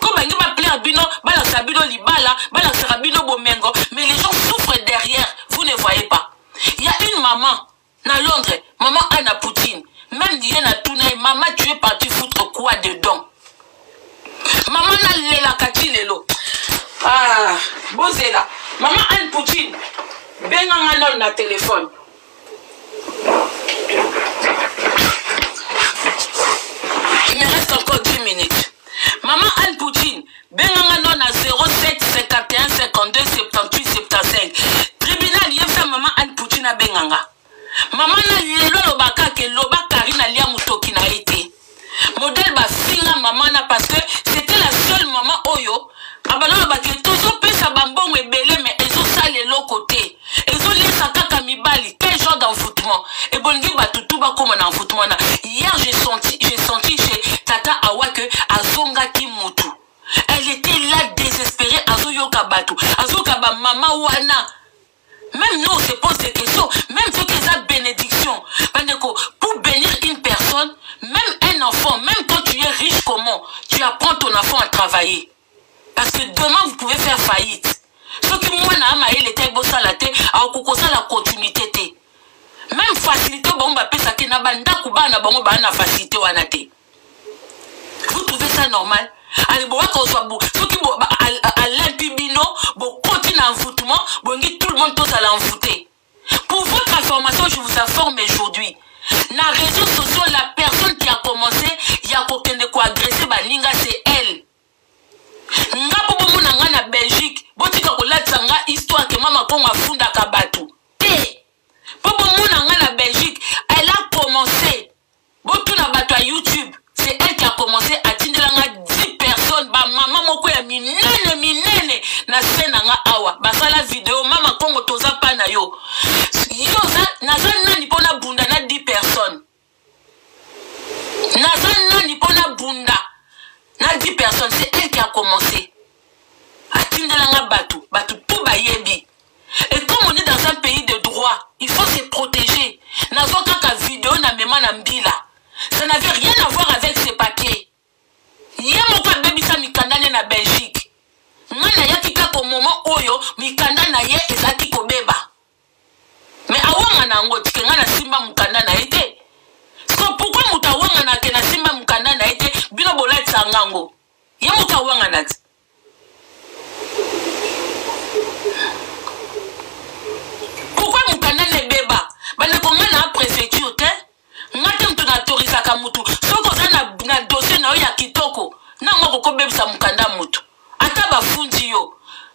Ko bangi ba plaire bino, bala sabino libala, bala sarabino bomengo, mais les gens souffrent derrière, vous ne voyez pas. Il y a une maman na Londres, maman Anna Poutine. Même dit na tourné, maman tu es parti foutre quoi dedans? Maman na lela kati lelo. Ah, bozela. Maman Anne Poutine. Benga nganon na téléphone. Il me reste encore 10 minutes. Maman Anne Poutine. Benga nganon na 07 51 52 78 75. Tribunal yefta maman Anne Poutine a benganga. Maman na lelo lobaka ke loba Karina lia mutoki na été. Modèle ba finga maman na parce que c'était la seule maman oyo. Abalo ba ke tozo pesa bambongo ebele mais ils ont ça les l'autre côté. Ils ont laissé kaka mibali quel genre d'enfoutement. Et bongi ba tutu ba comme un enfoutement na. Hier j'ai senti chez Tata Awa que azonga ki mutu. Elle était là désespérée azoyo kabatu. Azoka ba maman wana. Même nous on se pose des questions, même ceux qui ont bénédiction. Pour bénir une personne, même un enfant, même quand tu es riche, comment tu apprends ton enfant à travailler. Parce que demain vous pouvez faire faillite. Ce qui moi n'a pas il était beau salaté, à ça la continuité. Même facilité, bon bah pesa qui n'a pas d'akubana, bon bah na facilité wanate. Vous trouvez ça normal? Allez bon quand soit beau, ce qui à l'impibino, bon continue envoûtement, bon tout le monde tous à l'envoûter. Pour votre information, je vous informe aujourd'hui. Dans les réseaux sociaux, la personne qui a commencé, il y a quelqu'un de quoi agresser, balinga c'est elle. Nga popo mona nga na Belgique, botika kolatsa nga histoire que mama konga funda kabatu. Té. Popo mona nga na Belgique, elle a commencé. Botuna batu à YouTube, c'est elle qui a commencé à tindela nga 10 personnes, ba mama moko ya minene na sena nga awa. Basala vidéo mama kongo toza pa na yo. Yo naza nani pona bunda na 10 personnes. Naza nani pona bunda na 10 personnes, c'est elle qui a commencé. Atindelanga batu tout bayebi. Et comme on est dans un pays de droit, il faut se protéger. Nazo kaka vidéo na mema na mbila. Ça n'avait rien à voir avec ces papiers. Yemo kwa baby sa mikandane na Belgique. Ngana yaki kako moment oyo mikanda na ye ezaki kobeba. Mais awanga na ngo tike ngana simba mukanda na ete. Pourquoi mutawanga na ke na simba mukanda na ete bino bolet sangango. Yemo tawanga na. Pourquoi mukanda ne beba? Bane ko ngana préfecture te. Ngate mtu na torisa ka mutu.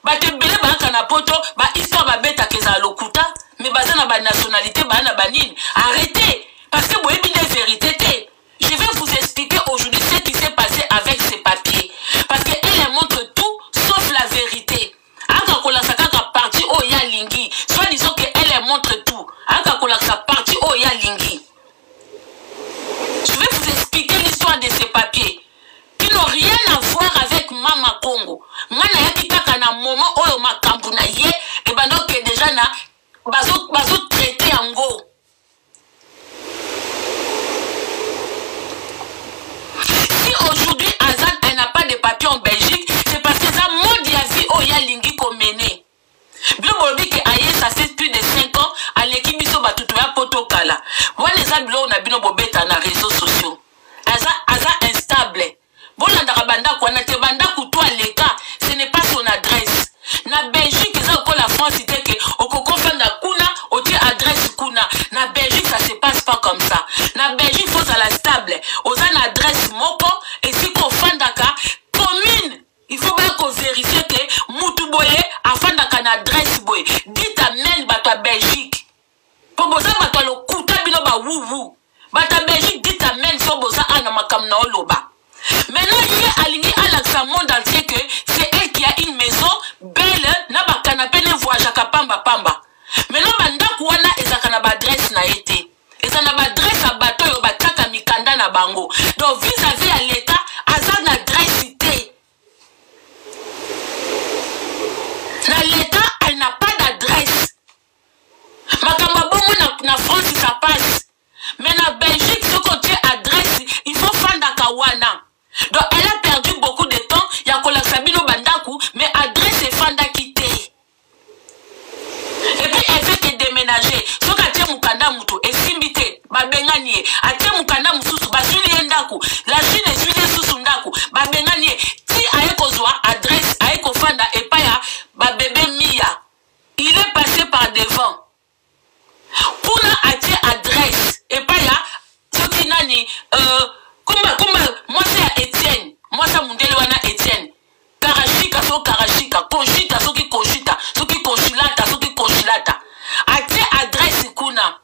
batebele banaka na poto ba histoire babeta keza lokuta mais baza na ba nationalité ba na banine. Arrêtez parce que boyebi des vérités. Je vais vous expliquer aujourd'hui ce qui s'est passé avec ces papiers parce que elle montre tout sauf la vérité. Aka kola sakaka parti o ya lingi. Soit disons que elle montre tout. Aka kola sa parti o ya lingi. Je vais vous expliquer l'histoire de ces papiers qui n'ont rien à voir avec Mama Congo. Mana yaki kaka na moment oyo makambu na ye et ben donc déjà na bazo traité en go. Si aujourd'hui Azad elle n'a pas de papiers en Belgique, c'est parce que ça mode ya vie oya lingi komene. Bilo bolobi ke aye ça fait plus de 5 ans à l'équipe biso batutu ya potokala. Wana za bilo na bino bobeta na réseaux sociaux. Aza instable. Bolanda banda kwa na te banda kutwa leka, ce n'est pas son adresse. Na Belgique ça ko la France c'était que okoko fanda kuna oti adresse kuna. Na Belgique ça se passe pas comme ça. Na Belgique faut ça la stable. Oza na adresse moko et si ko fanda ka commune, il faut bien qu'on vérifie que mutu boye afanda ka na adresse boye. Dites amen bato à Belgique. Po boza bato lo kuta bino ba wuwu. Bato à Belgique dites amen so boza ana makam na oloba. Maintenant, il est aligné à l'accent monde entier que c'est elle qui a une maison belle, n'a pas canapé, ne voyage à pamba pamba. Maintenant, banda kuana ezaka na adresse na été. Ezaka na adresse à bateau yo bataka mikanda na bango. Donc vis-à-vis à l'état, azan adresse cité. Na l'état, elle n'a pas d'adresse. Makamba bomo na France ça passe. Mais na Belgique, ce côté adresse, il faut fanda kawana. Donc elle a perdu beaucoup de temps, ya kola sabino bandaku, mais adresse et fanda quitté. Et puis elle fait que déménager. So ka tie mukanda mutu et simbite, ba benganie, a tie mukanda mususu ba suli endaku, la chine suli susu ndaku, ba benganie, ti aeko zwa adresse, aeko fanda et pa ya ba bébé Mia. Il est passé par devant. Kuna a tie adresse et pa ya soki nani moi c'est Etienne, moi c'est Mundele wana Etienne. Karashika so karashika, koshita soki koshita, soki koshilata, soki koshilata. Ati adresse kuna.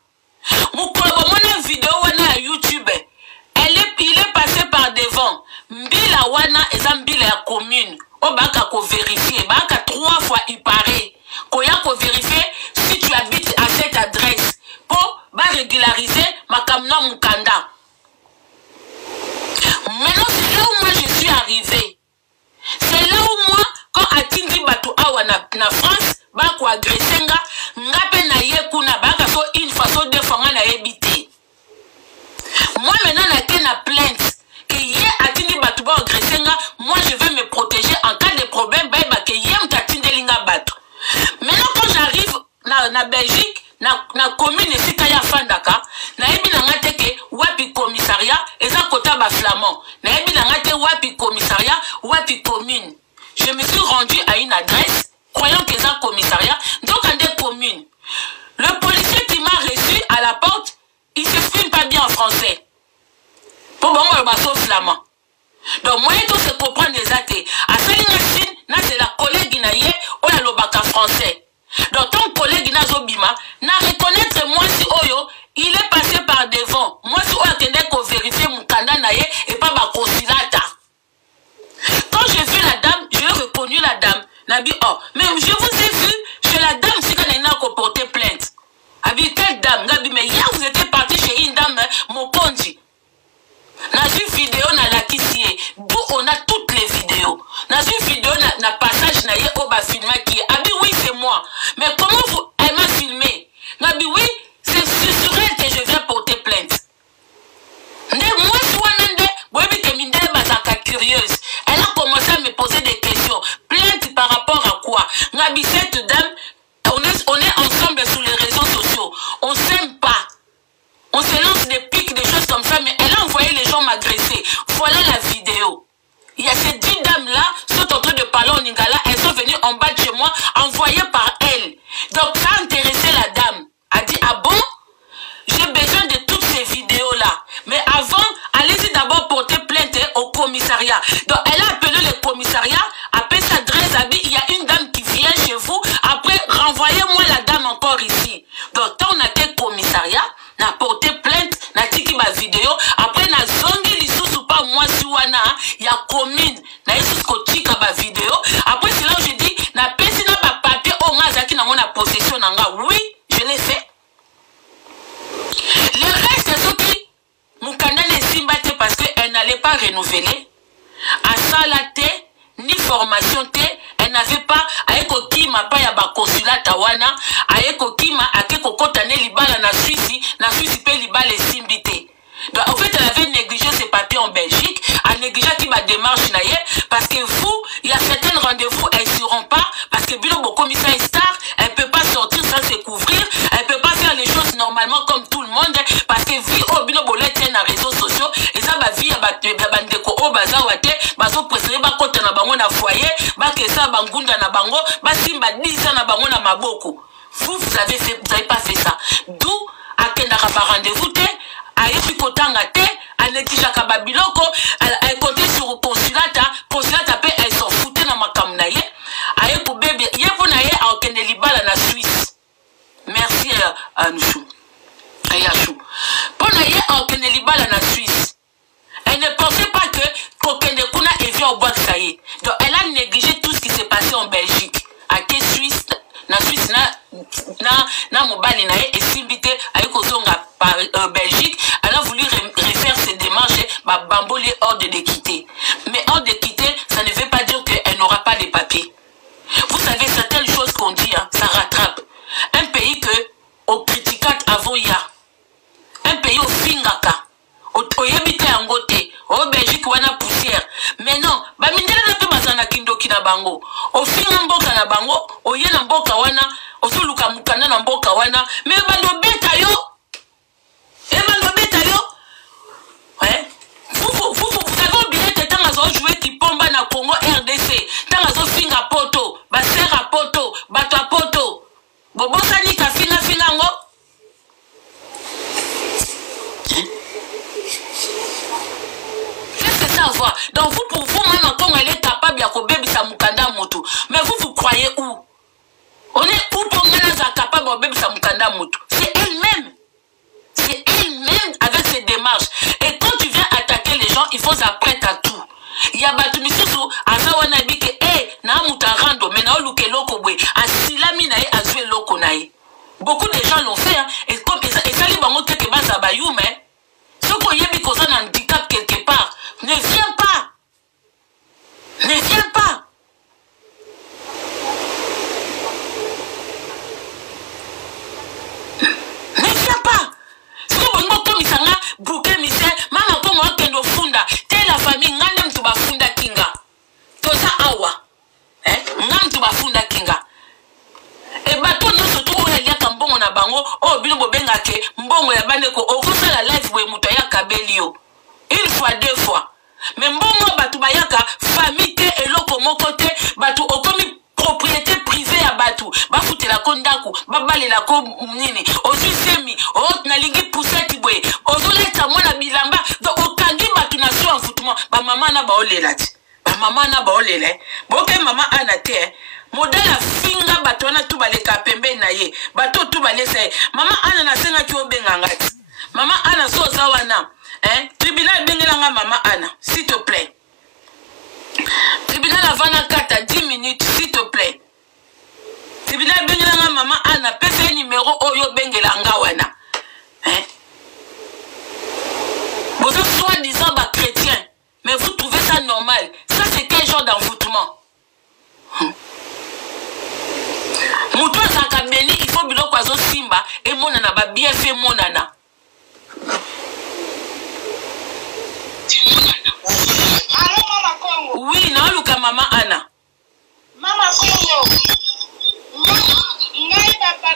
Mukolo mona vidéo wana à YouTube. Il est passé par devant. Mbila wana eza mbila ya commune. O baka ko vérifier, baka 3 fois il paraît. Koya ko vérifier si tu habites à cette adresse. Pour ba régulariser makamna mukanda. Maintenant, c'est là où moi je suis arrivé. C'est là où moi, quand Atindi Batu Awa na France, Bako agressenga, Ngape na Yekuna, Baka une façon de faire na habité. Moi maintenant, na plainte, que Ye Atindi Batu Ba agressenga, moi je vais me protéger en cas de problème, Ba que Yem Tatinde Linga Batu. Maintenant, quand j'arrive na Belgique, na commune et Sikaya Fandaka, na ebi na ngate ke wapi commissariat et ça kota ba flamand. Na ebi na ngate wapi commissariat, wapi commune. Je me suis rendu à une adresse, croyant que c'est un commissariat, donc en des communes. Le policier qui m'a reçu à la porte, il s'exprime pas bien en français. Pour bon, moi, je suis flamand. Donc, moi, tout se comprend des athées. À Salingasine, c'est la collègue Naye, ou la lobaka français. Donc, ton collègue Nazobima, n'a reconnaître moi si Oyo, il est passé par devant. Moi si Oyo attendait qu'on vérifie mon canal Naye et pas ma consilata. Quand j'ai vu la dame, j'ai reconnu la dame. Nabi, oh, mais je vous ai vu chez la dame, si elle n'a qu'à porter plainte. Abi, quelle dame? Nabi, mais hier vous étiez parti chez une dame, mon pondi. Dans une vidéo, na la kissier, d'où on a toutes les vidéos. Dans une vidéo, na passage, na ye, oba filma qui est. Abi, oui, c'est moi. Mais comment vous, elle m'a filmé? Nabi, oui, c'est sur elle que je viens porter plainte. Moi, si on est curieuse, elle a commencé à me poser des questions. Plainte par rapport à quoi? Nabi, cette dame, on est ensemble sur les réseaux sociaux. On s'aime pas. On se lance des pics, des choses comme ça, mais elle a envoyé les gens m'agresser. Voilà la vidéo. Il y a ces 10 dames-là, sont en train de parler en lingala, elles sont venues en bas de chez moi, envoyées par elle. Donc ça a intéressé la dame. Elle a dit, ah bon? J'ai besoin de toutes ces vidéos-là. Mais avant, allez-y d'abord porter plainte au commissariat. Donc elle a appelé le commissariat, après sa adresse, il y a une dame qui vient bangunda na bango basimba 10 ans na bango na maboko. Vous avez pas fait ça. D'où akendaka ba rendez-vous te, ayebi kotanga te, anekishaka babiloko, elle comptait sur consulat pe elle s'en foutait na makam na ye. Aye ko bébé, ye pona ye akende libala na Suisse. Merci à Nouchou. Ayachou. Pona ye akende libala na Suisse. Elle ne pensait pas que Kokende Kuna est venu au bois de Saïe. Donc elle a négligé tout ce qui s'est passé en Belgique. À quelle Suisse, na Suisse na mobile na et simbité avec Ozonga par Belgique, elle a voulu refaire ses démarches, bah bambolé hors de l'équité. Mais hors d'équité, ça ne veut pas dire qu'elle n'aura pas les papiers. Vous savez, certaines choses qu'on dit, hein, ça rattrape. Un pays que au critiquat avant ya, un pays au fingaka. Oyebite angote o Belgique wana poussière mais non ba mindele na pe bazana kindoki na bango o finga mboka na bango oye na mboka wana osuluka mukanda na mboka wana mais bando beta yo ouais vous avez oublié que tant azo jouer qui pomba na Congo RDC tant azo finga poto ba sera poto bato a poto bobo sani ka finga ngo. Donc vous, pour vous, maintenant, quand elle est capable, mais vous croyez où? On est où pour qu'elle soit capable de c'est elle-même. C'est elle-même avec ses démarches. Et quand tu viens attaquer les gens, il faut s'apprêter à tout. Il y a Batumisusu, Azawana Bike, na mutarando, mais na oluke loko bwe, asilami nae, azue loko nae. Beaucoup de gens l'ont fait, hein. Et comme ça, les bango quelque base à Bayou, mais ce qu'on y a mis cause un handicap quelque part, ne viens pas. Ne viens pas. Ne viens pas. Si vous voulez comme ça, bouquet misère, maman comme on kendo funda, telle la famille ngandem tuba funda kinga. Tosa awa. Ngam tuba funda kinga. Et bateau nous surtout on y a kambongo na bango, oh bilbo bengake, mbongo ya bandeko, o kosa la life we mutoya kabelio. Une fois, 2 fois. Mais mbongo batu bayaka famille te eloko moko te batu okomi propriété privée ya batu bafute la kondaku babale la ko nini ozu semi na lingi poussette boye ozoleta mwana bilamba donc okangi batu na so enfoutement ba mama na baolela ti ba mama na baolela boke mama ana te modèle finga batu na tu baleka pembe na ye batu tu balesa mama ana na senga ki obenganga ti mama ana so zawana. Tribunal bengelanga mama Anna, s'il te plaît. Tribunal avant 4 à 10 minutes, s'il te plaît. Tribunal bengelanga mama Anna, PV numéro Oyo bengelanga wana. Vous êtes soi-disant chrétien, mais vous trouvez ça normal. Ça c'est quel genre d'envoûtement? Moutou Zakabeni, il faut bilo kwazo simba et monana ba bien fait monana. Oui, non, Luka Mama Anna. Mama Congo.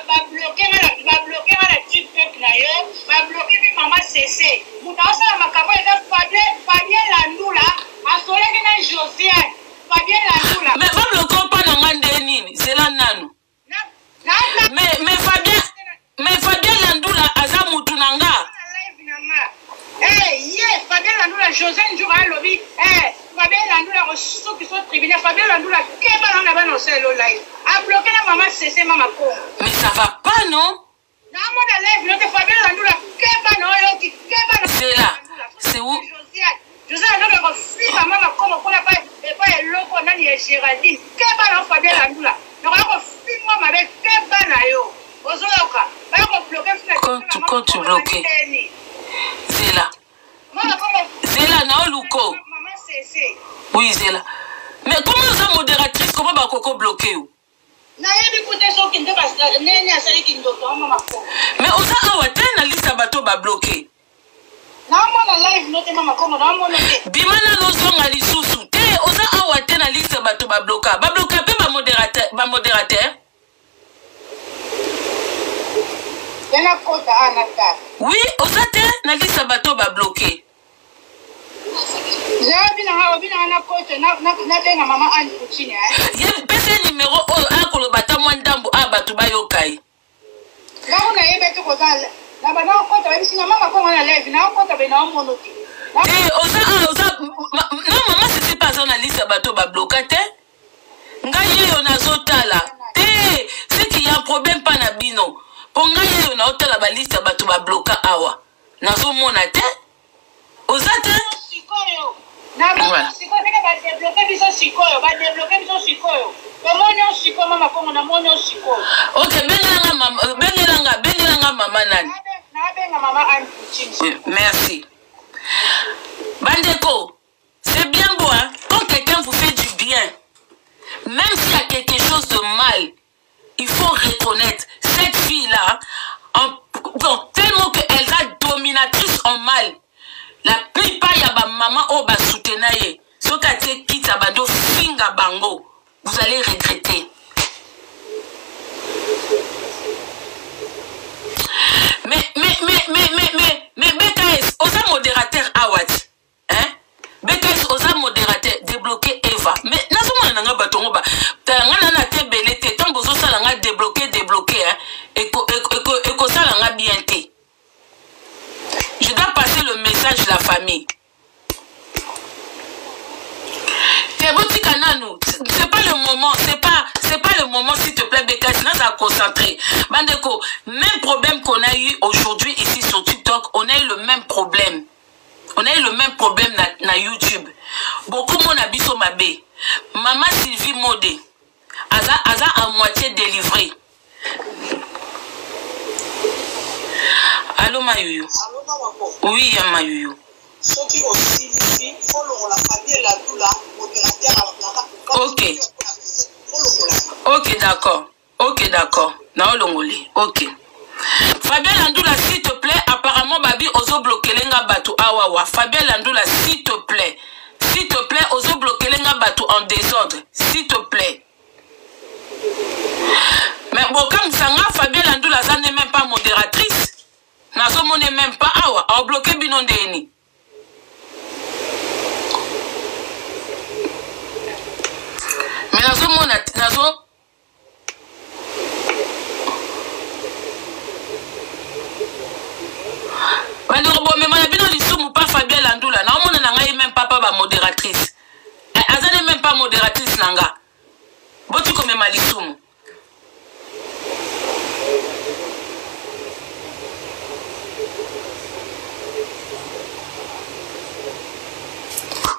Va bloquer la petite peuple là, va bloquer maman CC. Moutaosa la macabo et Fabien Landoula, à Soleil Josiane. Fabien Landoula. Mais va bloquer pas dans Mandénine, c'est la nanou. Mais Fabien Landoula, Aza Moutunanga. Fabien Landoula, Josiane Djoura Lobby. Fabien Landoula, ceux qui sont tribunaux, Fabien Landoula, qu'est-ce qu'on a annoncé le live? A bloqué la maman CC, maman Congo. Mais ça va pas, non? Non, mon live, notre Fabien Landoula, c'est là. C'est où? Josiane Landoula, fille, maman Congo, pour la paix, et pas le loco, on a dit Géraldine. Qu'est-ce qu'on a Fabien Landoula? Donc, on a fille, maman, avec qu'est-ce qu'on a yo? Quand tu bloques. C'est là. C'est là, non, Luko? Oui, c'est là. Mais comment ça, modératrice, comment va Coco bloquer? Mais on a un liste à bateau va bloquer. Bimana lozonga lisusu. Te, on a un liste à bateau va bloquer. Va bloquer, va modérateur. Oui, on a un liste à bateau va bloquer. Zabi na obina na kote na benga mama Anne Poutine Ye pese numéro o akolo bata mwandambo abatu bayokai. Ngaho na yebe to kozala. Na bana kote babisi na mama ko na live na kote be na monoki. Oza non maman c'était pas ça na liste bato ba blocate. Ngai yo na zotala. C'est qu'il y a un problème pas na bino. Pour ngai yo na otala ba liste bato ba bloka awa. Na zo mona te. Oza te. Na ba sikoyo teke ba débloquer biso sikoyo, ba débloquer biso sikoyo. Komonyo sikoyo mama kongo na monyo sikoyo. OK, benelanga mama nani? Na benga mama Anne Poutine. Merci. Bandeko, c'est bien beau, hein? Quand quelqu'un vous fait du bien, même s'il y a quelque chose de mal, il faut reconnaître cette fille-là, tellement qu'elle est dominatrice en mal. La plupart, il y a ma maman au bas soutenaye. Ce quartier quitte à bando finga bango. Vous allez regretter. Mais BKS, osa modérateur Awad. Hein? BKS, osa modérateur, débloquer Eva. Mais n'a pas batongo ba. T'as na te belete, tant bozo salanga débloquer, hein? Eko salanga bien te. Je dois passer le message de la famille. C'est pas le moment, c'est pas le moment, s'il te plaît, Becca, sinon ça va concentrer. Bandeko, même problème qu'on a eu aujourd'hui ici sur TikTok, on a eu le même problème. On a eu le même problème na YouTube. Beaucoup de monde a biso mabé. Maman Sylvie Modé, Aza à moitié délivré. Allô Mayuyu. Oui, Mayuyu. Ok, d'accord. Non, l'ongoli. Ok. Fabien Landoula, s'il te plaît, apparemment, Babi, ozo bloquer lenga batu awawa. Fabien Landoula, s'il te plaît, ozo bloquer lenga batu en désordre. S'il te plaît. Mais bon, comme ça, Fabien Landoula, ça n'est même pas modératrice. Nazo n'est même pas awa. A bloqué binondeni. Mais nazo mais mon abino lissumu pas Fabien Landoula. Na omona nanga même papa ba modératrice. Azane même pas modératrice nanga. Botu comme malissumu.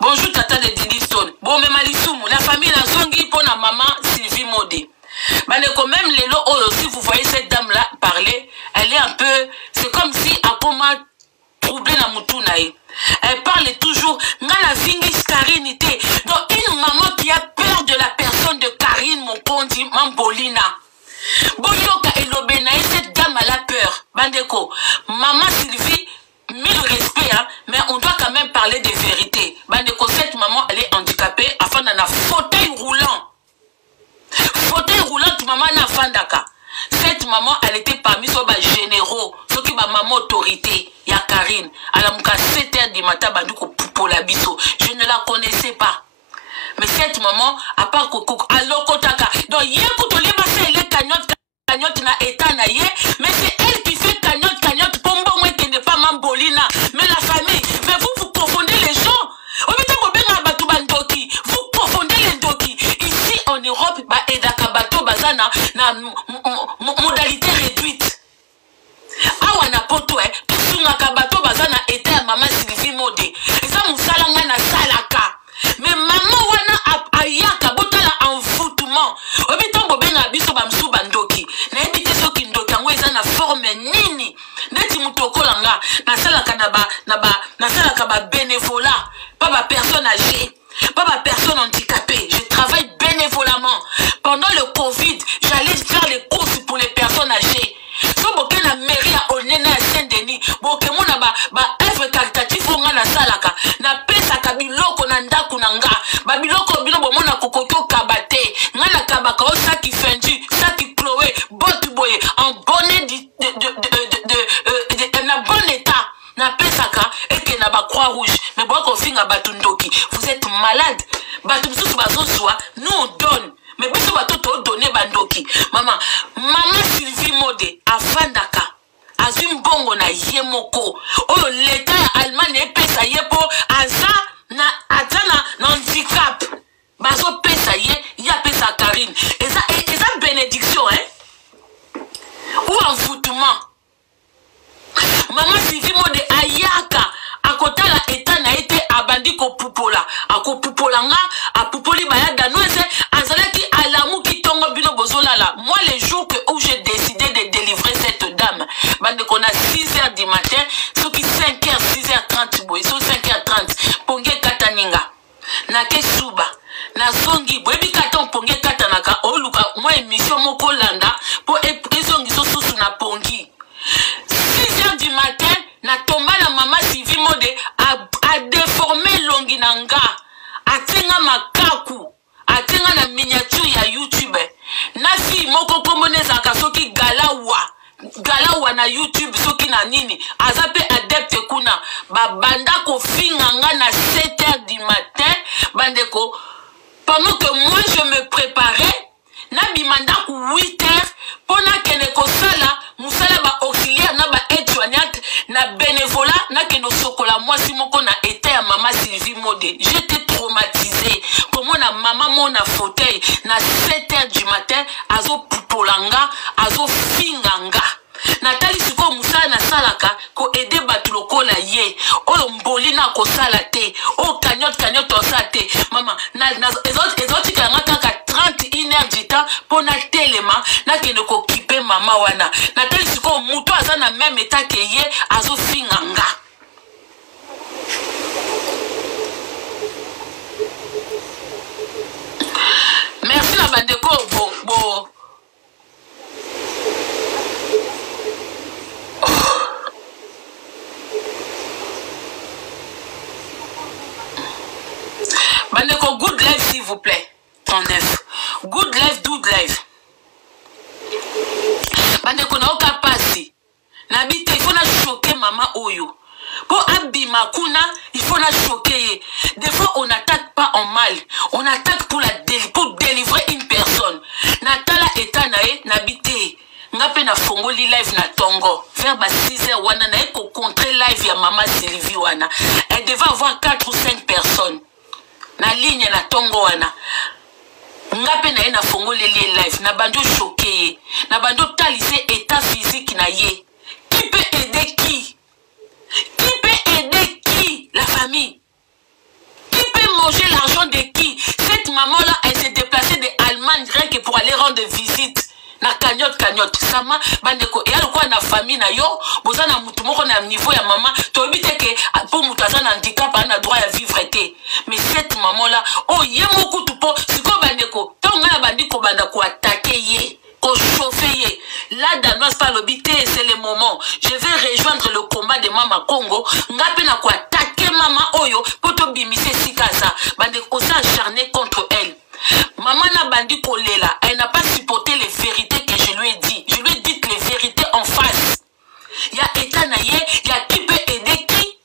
Bonjour tata de Didiston. Bon mais malissumu, la famille la zongi pour la maman Sylvie Modé. Bandeko, même Lélo, si vous voyez cette dame-là parler, elle est un peu... C'est comme si à comment troubler la moutoune. Elle parle toujours... Ngana vingis Karinité. Donc une maman qui a peur de la personne de Karine, mon condi, Mambolina. Boyoka et Lobenaï, cette dame, elle a peur. Bandeko, maman Sylvie, mille respect, hein, mais on doit quand même parler des vérités. Bandeko, cette maman, elle est handicapée afin d'un fauteuil roulant. Fauteuil roulant, maman n'a fandaka. Cette maman, elle était parmi les généraux, ceux qui ma maman autorité, il y a Karine. Elle a mouka 7h du matin, pour la biso. Je ne la connaissais pas. Mais cette maman, à part Koko, alors Kotaka. Donc, hier, quand on les passé, elle est cagnotte na état na yé, mais c'est elle qui fait cagnotte, pombo, moi qui n'est pas mambolina. Mais la famille, mais vous confondez les gens. Vous confondez les doki. Ici, en Europe, na modalité réduite. Awa na poto tusunga kabato bazana eta maman Sylvie Modé. Eza musalanga na salaka. Mais maman wana ayaka botala envoûtement. Obito bobenga biso bamsu bandoki. Na ebite soki ndoki yango eza na forme nini. Neti mutokolanga na salaka na salaka ba bénévolat, pas ba personne âgée. Pas ma personne handicapée, je travaille bénévolement. Pendant le Covid, j'allais faire les courses pour les personnes âgées. So boke na mairie à Onena à Saint-Denis, boke mona ba œuvre caritative on na salaka. Na pesa kabiloko na ndaku nanga. Ba biloko bino bo mona kokoko kabate. Ngana kabaka o saki fendi, saki Chloé, botu boye en bonnet na bon état. Na pesaka et que na ba croix rouge. Mais bon ko finga Sylvie. Maman Sylvie Mode, afandaka. Azum bongo na yemoko. Oh, l'état allemand est pesa yepo. Azana na handicap. Bazo pesa ye, ya pesa Karine. Et ça bénédiction, hein? Ou envoûtement. Maman Sylvie Mode ayaka. A côté la état na été abandi ko pupola. A ko pupola nga, a pupoli bayada noise. Azalaki alamu ki tongo bino bozolala. Moi, les jours où j'ai décidé de délivrer cette dame, bande qu'on a 6h du matin, ceux qui 5h, 6h30, boy, so 5h30, ponge kataninga. Nake suba. Na zongi, boebi katon ponge katanaka, oluka, moi émission moko landa, po ezongi so susu na pongi. 6h du matin, na tomba na mama Sylvie Mode a déformé longi nanga, a tenga makaku, a tenga na miniature ya YouTube. Na fi moko komoneza kasoki galawa na YouTube soki na nini, azape adepte kuna, babanda ko finganga na 7h du matin, bandeko, pendant que moi je me préparais, na bimanda ku 8h, pona kene ko sala, musala ba auxiliaire na ba aide-soignante, na bénévolat, na keno sokola, moi si moko na été à maman Sylvie Mode. J'étais traumatisée. Comment na maman mon a fauteuil, na 7h du matin, azo pupolanga, azo finganga. Natali siko musala na salaka, ko ede batuloko la ye, o mboli na ko salate, o kanyot osate, maman, ezoti kanga kaka 31h du temps, pour na telema, na kene ko kipe mama wana. Natali siko muto aza na même état que ye, azo finganga. Merci la bandeko, bo. Bandeko, good life s'il vous plaît. 39. Good life, good life. Bandeko na oka pasi. Nabite, il faut na choquer maman oyo. Pour abima kuna, il faut la choquer. Des fois, on n'attaque pas en mal. On attaque pour délivrer une personne. Natala etanae, nabite. Ngape na fongoli live na tongo. Vers 6h wana na eko contrer live ya maman Sylvie wana. Elle devait avoir 4 ou 5 personnes. Na ligne na tongo wana. Ngape na ena fongoli live. Na bando choqué. Na bando talise état physique na ye. Qui peut aider qui? Qui peut aider qui? La famille. Qui peut manger l'argent de qui? Cette maman-là, elle s'est déplacée d'Allemagne rien que pour aller rendre visite. Na cagnotte. Sama, bandeko. Et alors quoi, na famille, na yo, boza na mutu moko na niveau ya maman, to obite ke, pour mutu aza na handicap, na droit à vivre été. Mais cette maman-là, oh, ye moku tupo, siko bandeko, tonga na bandiko bandako attaquer ye. Chauffer. Là, Danoise par l'obité, c'est le moment. Je vais rejoindre le combat de Mama Congo. Ngape na kwa attaquer Mama Oyo. Poto bimise sikasa. Bande osa acharné contre elle. Maman na bandi kolela. Elle n'a pas supporté les vérités que je lui ai dit. Je lui ai dit les vérités en face. Ya état na ye, ya qui peut aider qui?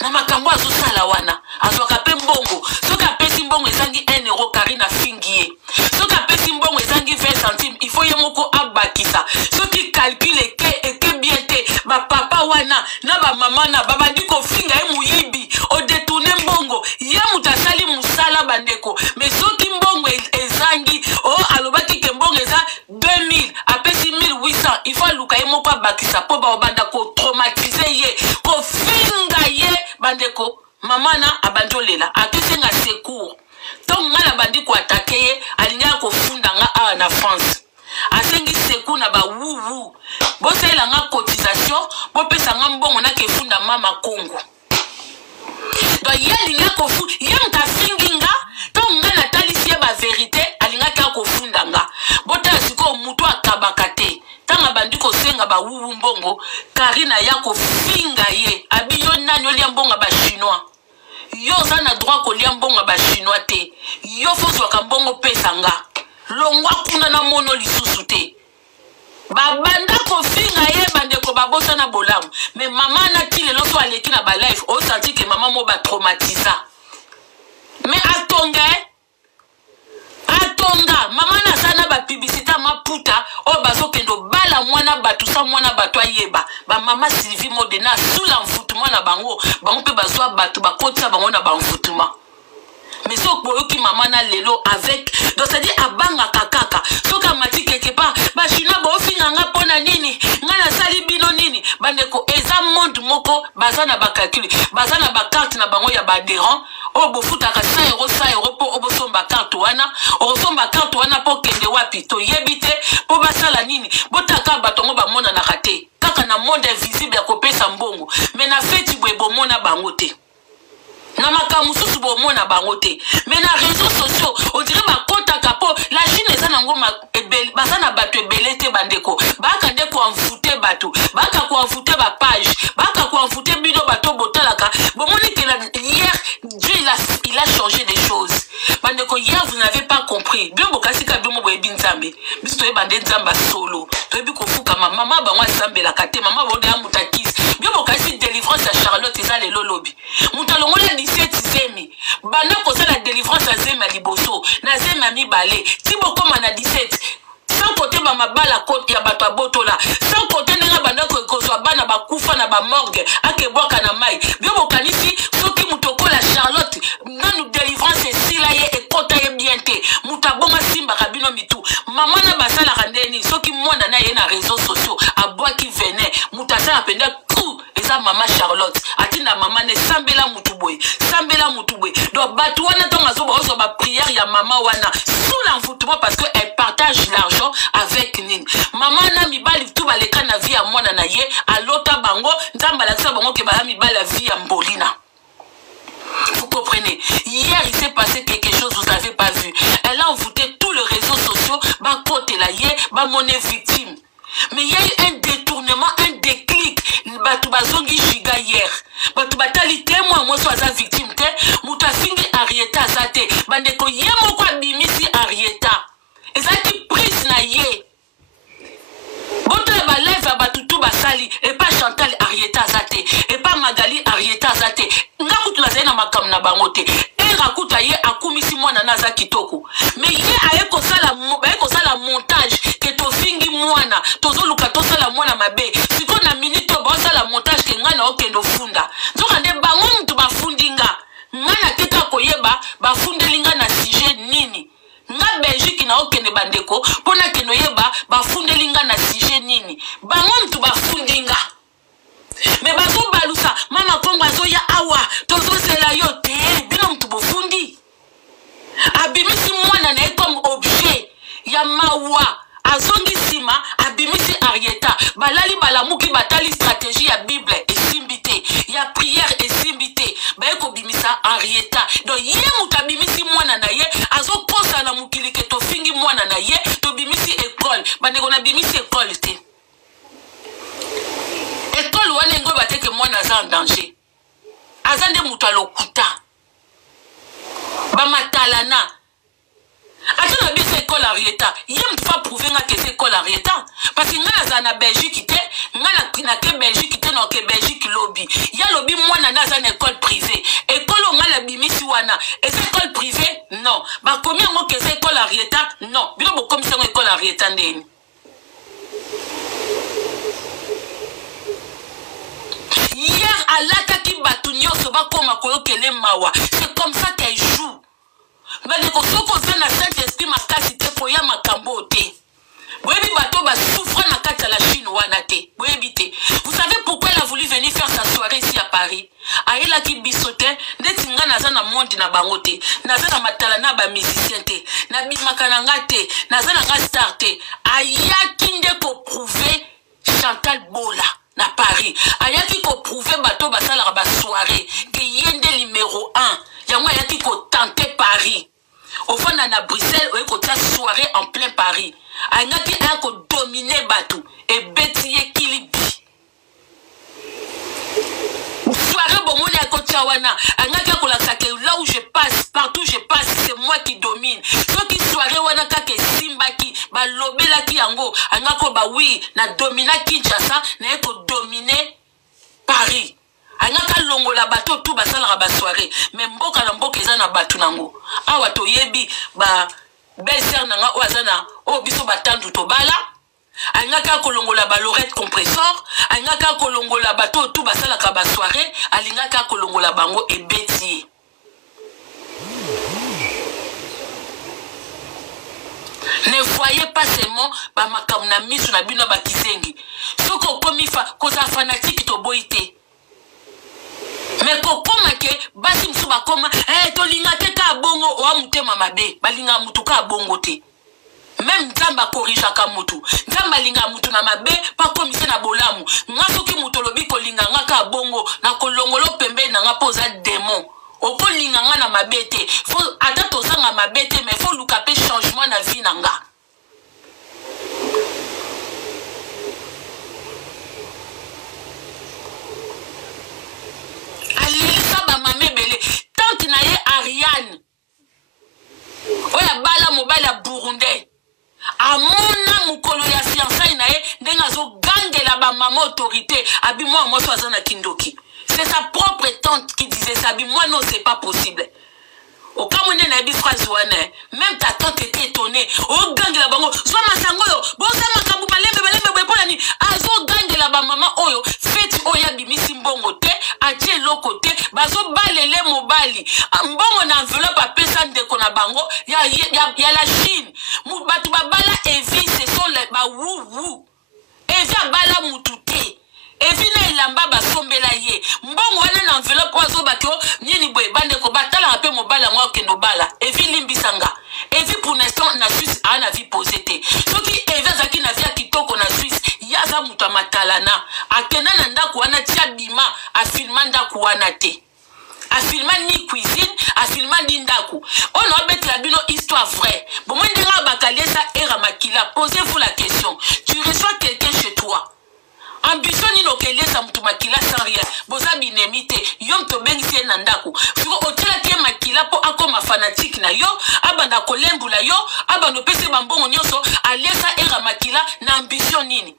Na makambo azo salawana. Azo kape mbongo. Soka pesi mbongo ezangi 1 euro Karina fingiye. Soka pesi mbongo ezangi 20 centimes. Il faut yemoko abakisa. Ceux qui calculent que bien te. Ba papa wana, na ba mama na baba diko finga muyibi. O détourner mbongo. Ye mutasali musala bandeko. Mais ceux qui mbongo ezangi, oh alobaki ke mbongo eza 2000, apesi 1800. Il faut luka yemoko abakisa po ba obanda ko traumatiser ye. Ko finga ye bandeko. Mama na abandolela. Akesenga secours. Tant nga la bandi ko attaquer ye, alinga ko funda nga na France. Asengi seku na ba wuwu. Bosela nga cotisation, bo pesa nga mbongo na ke funda Mama Congo. Do yelinga ko fu, yem ka finginga, to nga na talisi ba vérité, alinga ka ko funda nga. Bota siko mutu akabakate. Tanga bandi ko senga ba wuwu mbongo, Karina ya ko finga ye. Abiyo nanyo lia mbongo ba chinois. Yo zana droit ko lia mbongo ba chinois te. Yo fozwa ka mbongo pesa nga. Longwa kuna na mono lisusu te. Babanda ko finga ye bandeko babosa na bolamu. Mais maman na tile loso aleki na ba life. O senti que maman mo ba traumatisa. Mais atonga. Maman na sana ba publicité ma maman Sylvie Modena sous l'envoûtement na bango pe bazwa batu bakotisa bango na banvoûtement. Mais ce que maman na lelo avec donc c'est-à-dire abanga kakaka soka mati quelque part ba china bo finanga pona nini ngana sali bino nini bandeko eza monde moko bazana ba calcul bazana ba carte na bango ya badérant o bo futaka 100 € po o bo somba carte wana o somba carte wana po kende wapi to yebite po basala nini botaka batongo ba mona na kate kaka na monde invisible ya kopesa mbongo mais na feti bwebo mona bango te. Na makamususu bo mona bango te mais na réseaux sociaux on dirait ba kota kapo la Chine eza nango basana batu ebele te bandeko baka ndeko envoûter batu baka ko envoûter ba page baka ko envoûter bino bato botalaka bo moni que hier Dieu il a changé des choses bandeko hier vous n'avez pas compris bien bokasi ka bimo bo ebinzambe biso to ebande nzamba solo to ebi ko fuka mama bango asambe la kate mama bo de amutakis bien bokasi délivrance à Charlotte eza le lolobi mutalongo la 17 zemi bana ko la délivrance à zemi liboso na zemi mi balé tibo koma na 17 sans côté ba mabala côté ya bato abotola sans côté nga bana ko kozwa bana bakufa na ba morgue akebwaka na mai bio bokanisi soki mutoko la Charlotte nanu délivrance esila ye ekota ye bien te mutabonga simba kabino mitu mama na basala randeni soki mwana na ye na réseaux sociaux abwa ki venait mutasala penda coup eza mama Charlotte atina mama ne sambela mutubwe donc batu wana tonga zo ba ba prière ya mama wana sous l'envoûtement parce que elle partage l'argent avec ning mama na mibali tout baleka na vie ya mwana na ye alota bango nzamba la tsa bango ke ba mibali la vie ya mbolina. Vous comprenez? Hier il s'est passé quelque chose vous n'avez pas vu. Elle a envoûté tout le réseau social ba côté la ye ba monnaie victime. Mais il y a eu un détournement, un déclic. Batu bazongi giga hier. Batu batali témoin moi soit sa victime te. Mutafingi Arieta zate. Bandeko ye moko bimisi Arieta. Ezaki prise na ye. Boto ba live batutu basali et pas Chantal Arieta zate et pas Magali Arieta zate. Ngakutu na zaina makam na bangote. Rakuta ye akumisi mwana naza kitoko mais ye ayeko sala montage ke to fingi mwana tozo luka to sala mwana mabe siko na minute ba sala montage ke ngana okendo funda nzoka nde bango mtu bafundinga ngana keka koyeba bafundelinga na sujet nini nga Belgique na okende bandeko pona keno yeba bafundelinga na sujet nini bango mtu bafundinga mais bazo balusa mama kongo azo ya awa tozo sela yo te bino mtu bofundi abimisi mwana na comme objet ya mawa azongi sima abimisi Arieta balali balamuki batali stratégie ya Bible et simbité ya prière et simbité baeko bimisa Arieta donc ye mutabimisi mwana na ye azo posa na mukili ke to fingi mwana na ye to bimisi école bandeko na bimisi école te école wana ngo bateke mwana za en danger azande mutu alokuta bamatalana atuna biso école Arieta ye mtu fa prouver nga que c'est école Arieta parce que nga za na Belgique te nga na ke Belgique te no ke Belgique lobby ya lobby mwana na za na école privée école nga la bimisi wana et c'est école privée non ba combien ngo que c'est école Arieta non bino bo comme c'est école Arieta ndeni. Hier à l'ataki batunyo soba koma koyokele mawa c'est comme ça qu'elle joue. Mais ko soko za na Saint-Esprit makasi te po ya makambo te. Boyebi bato ba souffre na kati la Chine wana te. Boyebi te. Vous savez pourquoi elle a voulu venir faire sa soirée ici à Paris? Aela ki bisote ndeti nga naza na monde na bango te. Naza na matala na ba musicien te. Na bimakana nga te. Naza na nga star te. Ayaki nde ko prouver Chantal Bola na Paris. Ayaki ko prouver bato basala ba soirée que yende numéro 1. Yango ayaki ko tenter Paris. Au fond na Bruxelles, on a une soirée en plein Paris. Ayaki ko dominer bato et betiye kilibi. Soirée bon mon yako tchawana. Ayaki ko la sake là où je passe, partout je passe, c'est moi qui domine. Donc qui soirée wana kake simbaki ba lobela ki yango. Ayaki ba oui, na domina Kinshasa, na ko dominer Paris. Anyaka longo la bateau tout basala ba soirée mais mboka na mboka eza na batu nango awa to yebi ba belle-sœur nanga oazana o biso batandu to bala alingaka kolongola ba lorette compresseur, alingaka kolongola bato tout basalaka ba soirée, alingaka kolongola bango ebeti. Ne voyez pas seulement ba makamuna misu na bino ba kisengi. Soko komifa koza fanatique to boité. Mais kokoma ke basi msuba koma tolinga te ka bongo o amutema mabe, balinga mutu ka bongo te. Même Nzamba korija ka mutu. Nzamba linga mutu na mabe pa komise na bolamu. Ngasoki mutu lobi kolinga ngaka bongo na kolongolo pembe na ngapoza démon. Oko linga nga na mabete. Faut atato sanga mabete mais faut lukape changement na vie nanga. Alilisa ba mame bele. Tante na ye Ariane. Oya bala mobile ya Burundais. Amona mukolo ya fiançailles na ye ndenga zo gangela ba mama autorité abi moi azana kindoki. C'est sa propre tante qui disait ça. Moi non, c'est pas possible. Au cas où on a dit phrase même ta tante était étonnée. Oh gangela bango, soit ma sangoyo, bon ça ma kabu balebe pour la nuit. Azo gangela ba maman oyo, feti oya bimisi mbongo te, atie lo côté, bazo balele mobali. Mbongo na enveloppe a pesa ndeko na bango, ya la Chine. Batu babala evi, ce sont les ba wou. Evi abala mutute. Evina ilamba basombela ye. Mbongo wana na enveloppe wazo bakyo, nini boy bande ko batala ape mobala ngwa kendo bala. Evi limbisanga. Evi pour l'instant na Suisse a na vie posée te. Soki Evi azaki na via kitoko na Suisse, yaza mutu amatalana. Akena na ndako wana tia bima, afilma ndako wana te. Afilma ni cuisine, afilma ni ndaku. On a bête la bino histoire vraie. Bon, moi, ndira bakalesa era makila. Posez-vous la question. Tu reçois quelqu'un chez toi. Ambition ni lokele sa mtu makila sans rien. Boza binemite. Yom to bengisi nandaku. Fiko otela tie makila po ako ma fanatique na yo. Abanda kolembu la yo. Abanda pese bambongo nyoso. Alesa era makila na ambition nini.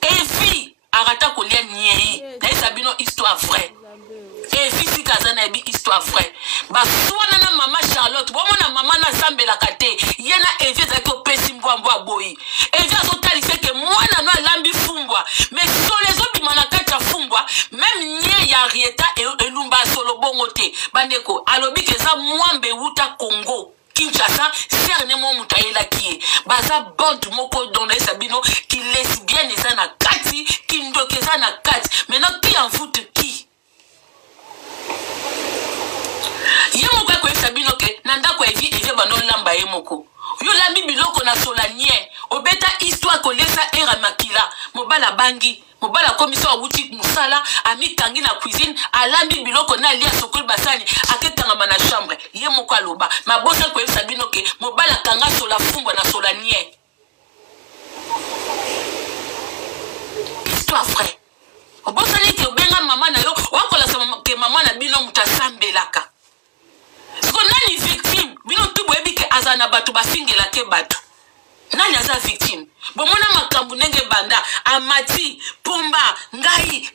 Evi arata kolia nyei. Na isa bino histoire vraie. Evi si kazana ebi histoire vraie. Ba swana na mama Charlotte. Bomo na mama na sambela kate. Yena evi zako pesi mbwa boyi. Evi azotalise ke mwana no alambi fumbwa. Mais sur les autres manakata fumbwa. Même nye ya rieta e lumba solo bongote. Bandeko. Alobi keza mwambe wuta Congo. Kinshasa, cerne mo mutaela kie. Baza bande moko donne sabino qui lesbienne eza na kati, qui ndoke eza na kati. Maintenant qui en fout qui? Yemoko ko sabino ke nanda ko evi bano lamba yemoko. Yo lambi biloko na solanie. Obeta histoire ko lesa era makila. Mobala bangi. Mobala komiso awuti musala ami kangi na cuisine alambi biloko na lia sokol basani aketanga mana chambre ye moko aloba mabosa ko sabino ke mobala kanga sola fungwa na solanie. Histoire vraie. Obosa ni ke obenga mama na yo wakola sa ke mama na bino mutasambelaka. Siko nani victime bino tubo ebike azana batu basingela ke batu. Nani aza victime? Bomona makambu nenge banda amati pumba ngai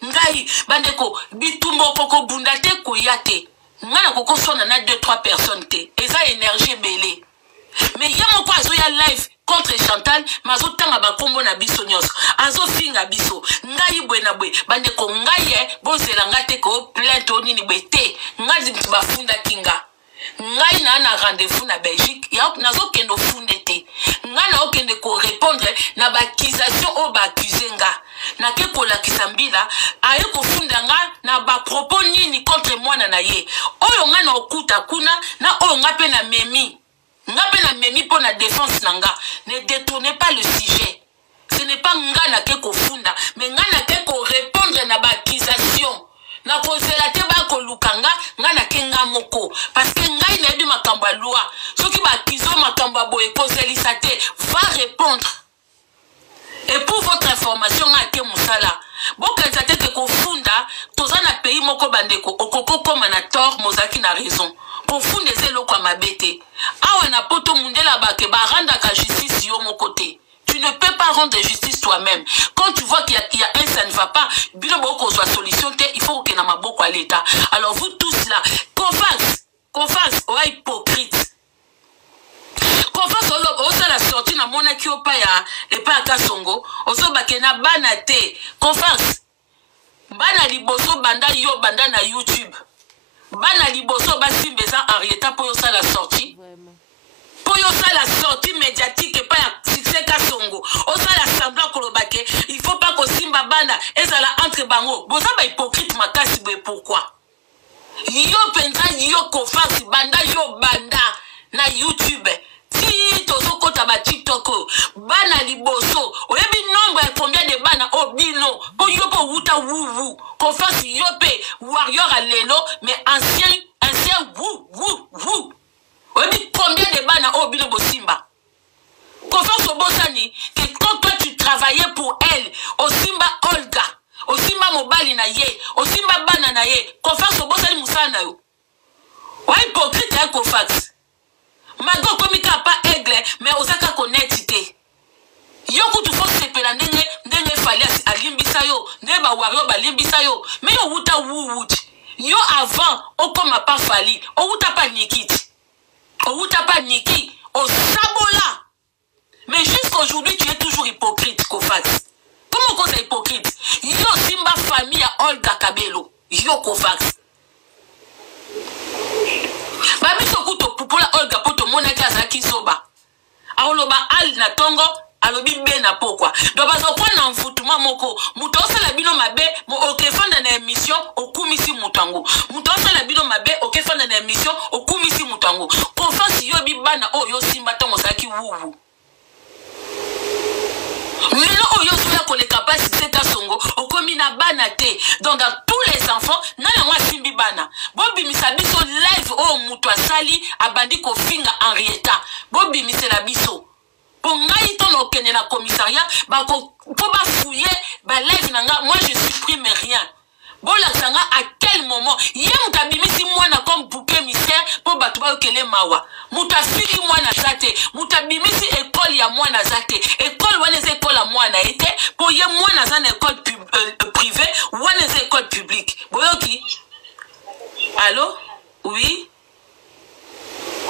bandeko bitumbo koko bunda te koyate ngana koko sona na 2-3 personnes te eza énergie belé mais yamo kwa zo ya live contre Chantal mazo tanga ba kombo na biso nyos azo finga biso ngai bwena bwe bandeko ngai bozela ngate ko plainte onini bete ngai mtiba funda kinga ngai na rendez-vous na Belgique ya nazo kendo funde te ngai na okende ko répondre na ba accusation o ba accuser nga na ke ko la kisambila aye ko funda nga na ba propos nini contre moi na ye oyo nga na okuta kuna na oyo nga pe na memi pour la défense nanga. Ne détournez pas le sujet. Ce n'est pas nga na ke ko funda mais nga na ke ko répondre na ba accusation. Na kozela te ba ko lukanga nga na kenga moko parce que ngai na bi makambo loi soki ba kizo makambo boye kozelisa te va répondre. Et pour votre information nga ke musala bokanza te ke ko funda tozana pays moko bandeko okoko koma na tort mozaki na raison ko funda zelo kwa mabete awa na poto mundela ba ke ba randa ka justice yo moko te. Tu ne peux pas rendre justice toi-même. Quand tu vois qu'il y a un, ça ne va pas, solution, il faut que na maboko à l'État. Alors vous tous là, qu'on fasse, ouais, hypocrite. Qu'on fasse, on la sortie dans mon ki opa ya epa Kasongo ozobake na bana te confiance bana liboso banda yo banda na YouTube bana liboso basimba eza Henrietta po yo sala sortie po yo sala sortie médiatique epa ya succès Kasongo osala semblant kolobake il faut pas kosimba bana ezala entre bango boza ba hypocrite makasi boye pourquoi yo penza yo confiance banda yo banda na YouTube ti tozokota ba TikTok bana liboso oyebi nombre ya combien de bana obino po yo po wuta wuwu confiance yo pe warrior à lelo mais ancien wu oyebi combien de bana obino bosimba confiance obosani que quand toi tu travaillais pour elle osimba Olga osimba mobali na ye osimba bana na ye confiance obosani musana yo wa hypocrite ya confiance Mago komika pa aigle mais osaka connaître te yo kutu fo sepela ndenge fali alimbisa yo ndeba wario balimbisa yo mais yo wuta wuwuti yo avant okoma pa fali o wuta pa nikiti o wuta pa niki o sabola mais jusqu'aujourd'hui tu es toujours hypocrite Kofax comment cause hypocrite yo simba famille ya Olga Kabelo yo Kofax babiso kuto pupola Olga poto monaki azaki zoba aoloba al na tongo alobi be na pokwa do bazokwa na mfutuma moko muto osala bino mabe mo okefanda na émission okumisi mutango muto osala bino mabe okefanda na émission okumisi mutango confiance yo bibana oyo simba tongo saki wuwu lelo oyo soya koleka pasi c'est Kasongo okomi na bana te donc dans tous les enfants na yango simbi bana bobi misabiso live o muto asali abandi ko finga Henrietta bobi misela biso pour ngai ton okene na commissariat ba ko ba fouiller ba live nanga moi je supprime rien bola sanga à quel moment ye mutabimisi mwana comme bouquet mystère pour batu ba okele mawa mutafiki mwana zate mutabimisi école ya mwana zate école wana ze école ya mwana ete pour ye mwana za na école privée wana ze école publique boyoki allô oui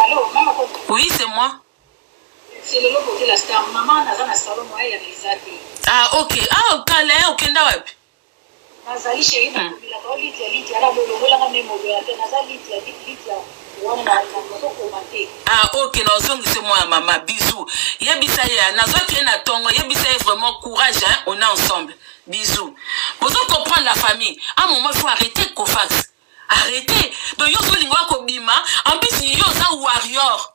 allô maman oui c'est moi c'est le logo de la star maman naza na salon moi ya bizate ah OK ah kale okenda wapi nazali chérie na bila ko litia ala lolola nga memo ya te nazali litia wana na ko mate ah OK nazongi c'est moi maman bisous yebisa ya nazoki na tongo yebisa vraiment courage hein on est ensemble bisous vous comprendre la famille à un moment il faut arrêter Kofax arrêtez donc yo so lingwa ko bima en plus yo za warrior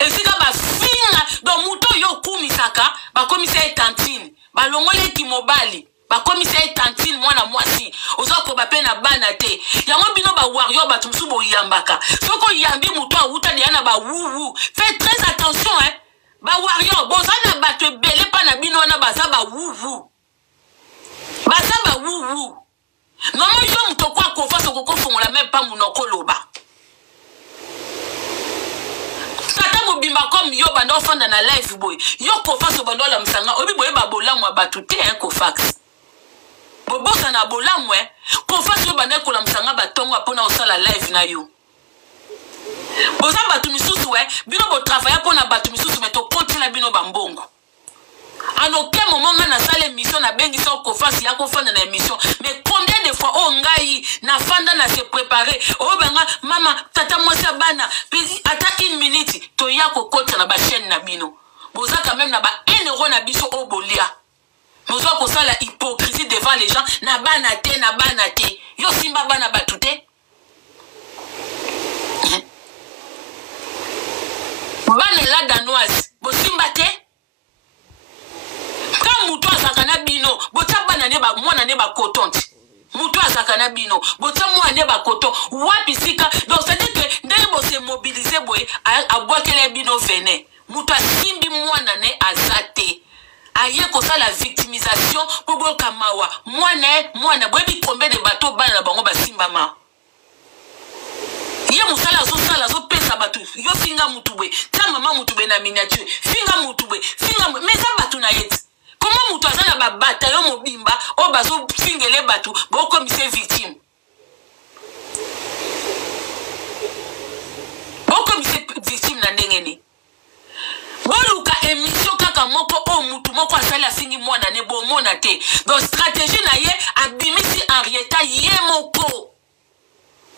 et c'est ka ba finga donc muto yo kumisaka ba komisa etantine ba longole ki mobali ba komisa etantine mwana mwasi ozako ba pe na bana te yango bino ba warrior ba tumsu bo yambaka soko yambi muto awuta diana ba wuwu faites très attention hein ba warrior bozana ba te belé pa na bino na baza ba wuwu baza ba wuwu non moi yo muto kwa confiance ko fongola même pas munoko loba bimba comme yo bando fanda na live boy yo confiance bando la msanga obi boye ba bolamwa batute hein Kofax bobosa na bolamwa confiance yo bando ko la msanga batongo pona osala live na yo boza batu misusu bino bo travailler pona batu misusu mais to continue bino bambongo en aucun moment nga na sala émission na bengi so Kofax ya ko fanda na émission mais combien de fois o ngai na fanda na se préparer o benga mama tata mwasa bana pezi ata 1 minute to ya ko kota na ba chaîne na bino boza quand même na ba 1 euro na biso o bolia boza ko sala hypocrisie devant les gens na bana te yo simba bana batute bana la danoise bo simba te quand muto azakana bino bota bana ne ba mwana ne ba cotonte muto azakana bino bota mwana ne ba coton wapi sika donc c'est dire que ndenge bo se mobiliser boy a boakele bino venin muto simbi mwana ne azate aye ko ça la victimisation pour boka mawa mwana boyebi combien de bateaux bana bango basimba ma ye musala zo pesa batu yo finga mutube ta mama mutube na miniature finga mutube finga mais ça batu na yeti comment mutu azana ba bataillon mobimba o bazo fingele batu boko mise victime boko mise victime na ndengeni boluka émission kaka moko komona te. Donc stratégie na ye abimisi Henrietta ye moko.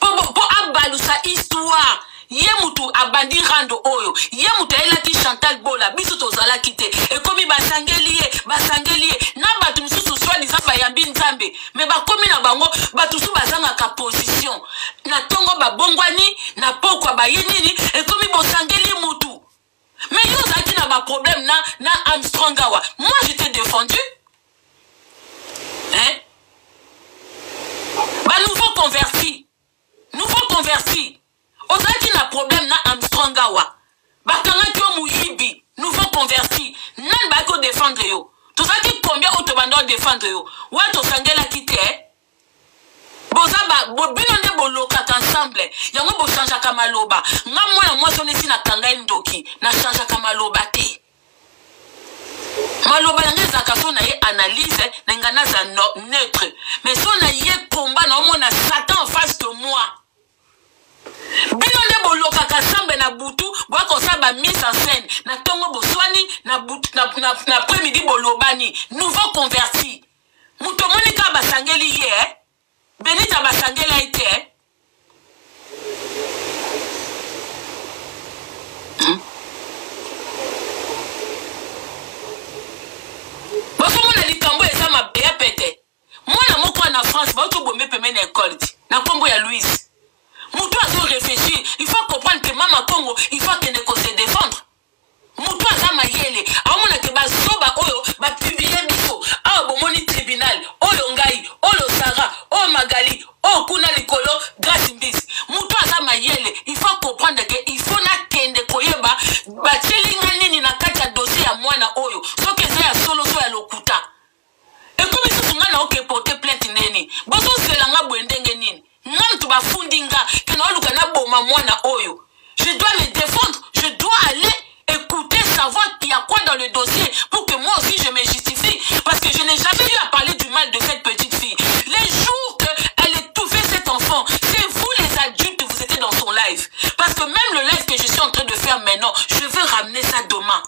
Po abalusa histoire. Ye mutu abandi rando oyo. Ye mutu elaki Chantal Bola. Biso tozala kite. E komi basangeli ye. Na batu misusu soi disant bayambi nzambe. Me bakomi na bango batu su bazanga ka position. Na tongo babongwani na pokwa bayenini e komi bosangeli mutu. Mais yo zaki na ba problème na Armstrong awa. Moi je t'ai défendu. Hein? Ba nouveau converti. Ozaki na problème na Armstrong awa. Bakanga kyo muyibi, nouveau converti. Nan ba ko défendre yo. Tozaki combien autobando défendre yo. Wa to sangela kite. Boza ba bobino nde boloka ensemble. Yango bo chanja kamaloba. Nga mwana mwa sonesi na kanga ndoki na chanja kamaloba te. Maloba ngeza kaso na ye analyse na ngana za neutre. Mais so na ye combat na omona Satan en face de moi. Bino nde boloka kasambe na butu bwa kosa ba mise en scène na tongo boswani na butu na après-midi bolobani nouveau converti. Muto monika basangeli ye Benita basangela ite Bosomona likambo eza mabeya pete. Mwana moko na France ba to bombe peme na école na kombo ya Louise. Moutou a réfléchir, il faut comprendre que Mama Congo, il faut qu'elle se défendre. Moutou a mayele, a mon que basoba oyo, ba publier biso, a bomoni tribunal, oyo ngai, oyo Sarah, oyo Magali, oyo kuna likolo, grâce mbisi. Moutou a mayele, il faut comprendre que il faut na kende koyeba, ba chelinga nini na kati dossier ya mwana oyo, so que ça ya solo so ya lokuta. Et comme ils sont na oké porter plainte neni, boso selanga bwendenge nini. Je dois me défendre, je dois aller écouter, savoir qu'il y a quoi dans le dossier pour que moi aussi je me justifie. Parce que je n'ai jamais eu à parler du mal de cette petite fille. Les jours qu'elle étouffait cet enfant, c'est vous les adultes, vous étiez dans son live. Parce que même le live que je suis en train de faire maintenant, je veux ramener ça demain.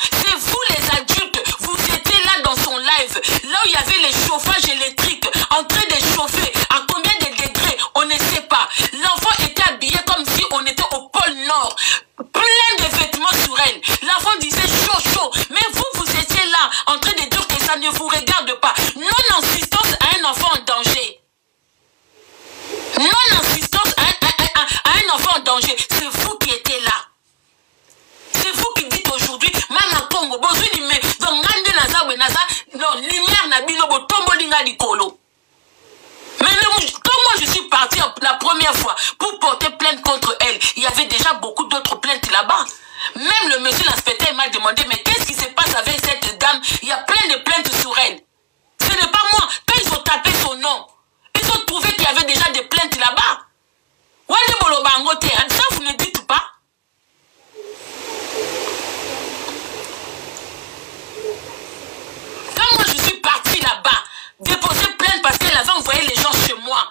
C'est vous les adultes, vous étiez là dans son live, là où il y avait les chauffages électriques, en train de chauffer. À combien de degrés, on ne sait pas. L'enfant était habillé comme si on était au pôle Nord, plein de vêtements sur elle. L'enfant disait chaud, mais vous étiez là, en train de dire que ça ne vous regarde pas. Non-insistance à un enfant en danger. Non-insistance à un enfant en danger, c'est vous qui étiez là. C'est vous qui dites aujourd'hui, Mama Congo, non, lumière n'a bilo botombo linga likolo. Mais quand moi je suis partie la première fois pour porter plainte contre elle, il y avait déjà beaucoup d'autres plaintes là-bas. Même le monsieur l'inspecteur m'a demandé, mais qu'est-ce qui se passe avec cette dame? Il y a plein de plaintes sur elle. Ce n'est pas moi. Quand ils ont tapé son nom, ils ont trouvé qu'il y avait déjà des plaintes là-bas. Ça vous ne dites pas? Quand moi je suis partie là-bas, déposer plainte parce qu'elle avait envoyé les gens chez moi.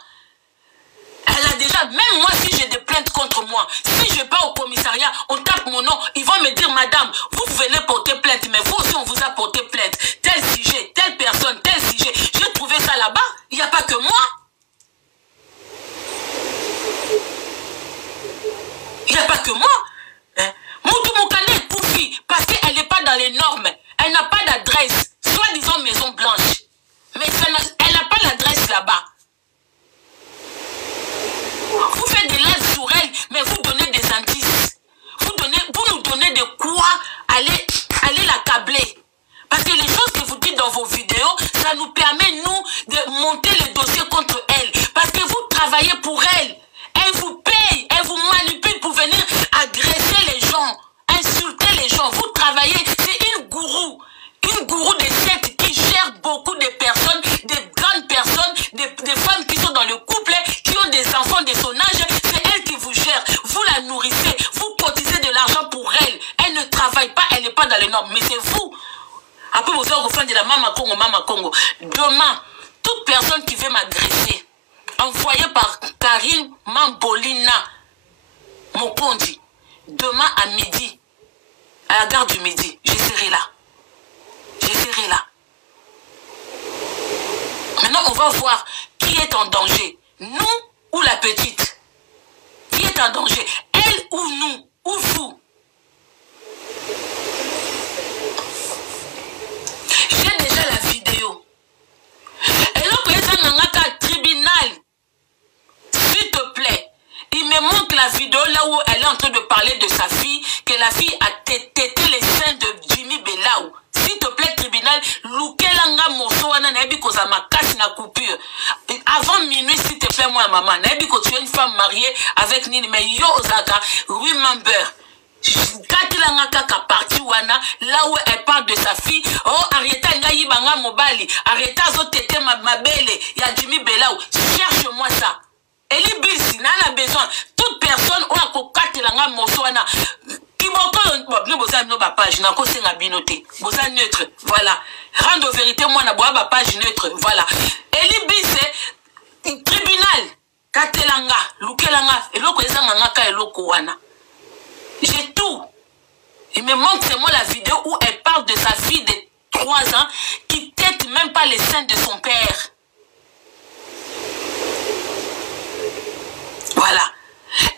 Elle a déjà, même moi si j'ai des plaintes contre moi, si je pars au commissariat, on tape mon nom, ils vont me dire, madame, vous venez porter plainte, mais vous aussi on vous a porté plainte. Tel sujet, telle personne, tel sujet. J'ai trouvé ça là-bas, il n'y a pas que moi. Il n'y a pas que moi. Moutou Moukane est Koufi parce qu'elle n'est pas dans les normes. Elle n'a pas d'adresse, soi-disant Maison Blanche. Mais elle n'a pas l'adresse là-bas. Vous faites des lives sur elle, mais vous donnez des indices. Vous nous donnez de quoi aller l'accabler. Parce que les choses que vous dites dans vos vidéos, ça nous permet, nous, de monter le dossier contre elle. Parce que vous travaillez pour elle. Elle vous paye, elle vous manipule pour venir agresser les gens, insulter les gens. Vous travaillez, c'est une gourou de secte qui gère beaucoup de personnes, des grandes personnes, des femmes qui sont dans le couple, qui ont des enfants de son âge. C'est elle qui vous gère. Vous la nourrissez, vous cotisez de l'argent pour elle. Elle ne travaille pas, elle n'est pas dans les normes. Mais c'est vous. Après, vous allez refaire de la Mama Congo. Demain, toute personne qui veut m'agresser, envoyé par Karine Mambolina Mokondi, demain à midi, à la gare du Midi, je serai là. Je serai là. va voir qui est en danger. Nous ou la petite? Qui est en danger? Elle ou nous? Ou vous? J'ai déjà la vidéo. Et là, quand ils ont un tribunal, s'il te plaît, il me montre la vidéo là où elle est en train de parler de sa fille, que la fille a tété les seins de Jimmy Belaou. S'il te plaît, tribunal, Lukelanga morceau, naebi koza makasi na coupure. Avant minuit, s'il te plaît, moi, maman, naebi ko tu es une femme mariée avec Nini, mais yo ozaka, remember. Katilanga kaka parti wana, là où elle parle de sa fille, oh, arrêta ngayi banga mobali, arrêta zo tete mabele, ya Jimmy Belaou, cherche-moi ça. Eli Bilsi, n'a besoin, toute personne ou a katilanga morceau wana, neutre, voilà. Rendre vérité, moi, na boa page neutre, voilà. Eli Bilsi, tribunal, Katelanga, Lukelanga, et l'oko ezanga et l'oko wana. J'ai tout. Il me montre seulement la vidéo où elle parle de sa fille de 3 ans qui tête même pas les seins de son père. Voilà.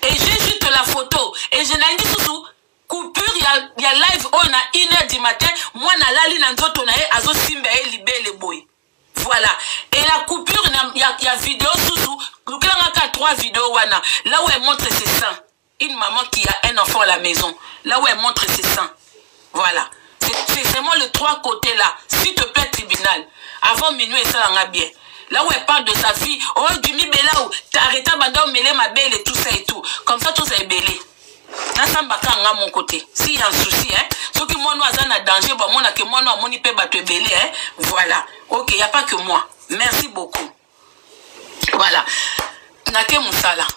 Et j'ai juste la photo. Et je n'ai dit tout. Coupure, il y a live, on a 1h du matin. Moi, na lali nanzoto na e azo simbe e libele boy. Voilà. Et la coupure, il y a vidéo sous. Donc là, on a 3 vidéos wana. Là où elle montre ses seins. Une maman qui a un enfant à la maison, là où elle montre ses seins. Voilà. C'est seulement les 3 côtés là. S'il te plaît, tribunal. Avant minuit, et ça en bien. Là où elle parle de sa fille, oh, Jimmy Belaou, t'as arrêté à mêler ma belle et tout ça et tout. Comme ça, tout ça est belé. Là, ça m'a à mon côté. S'il y a un souci, hein. Ceux qui moi, nous, en danger, bon, moi, que moi, nous, mon ipé battre belé, hein. Voilà. Ok, il n'y a pas que moi. Merci beaucoup. Voilà. Nake Moussala.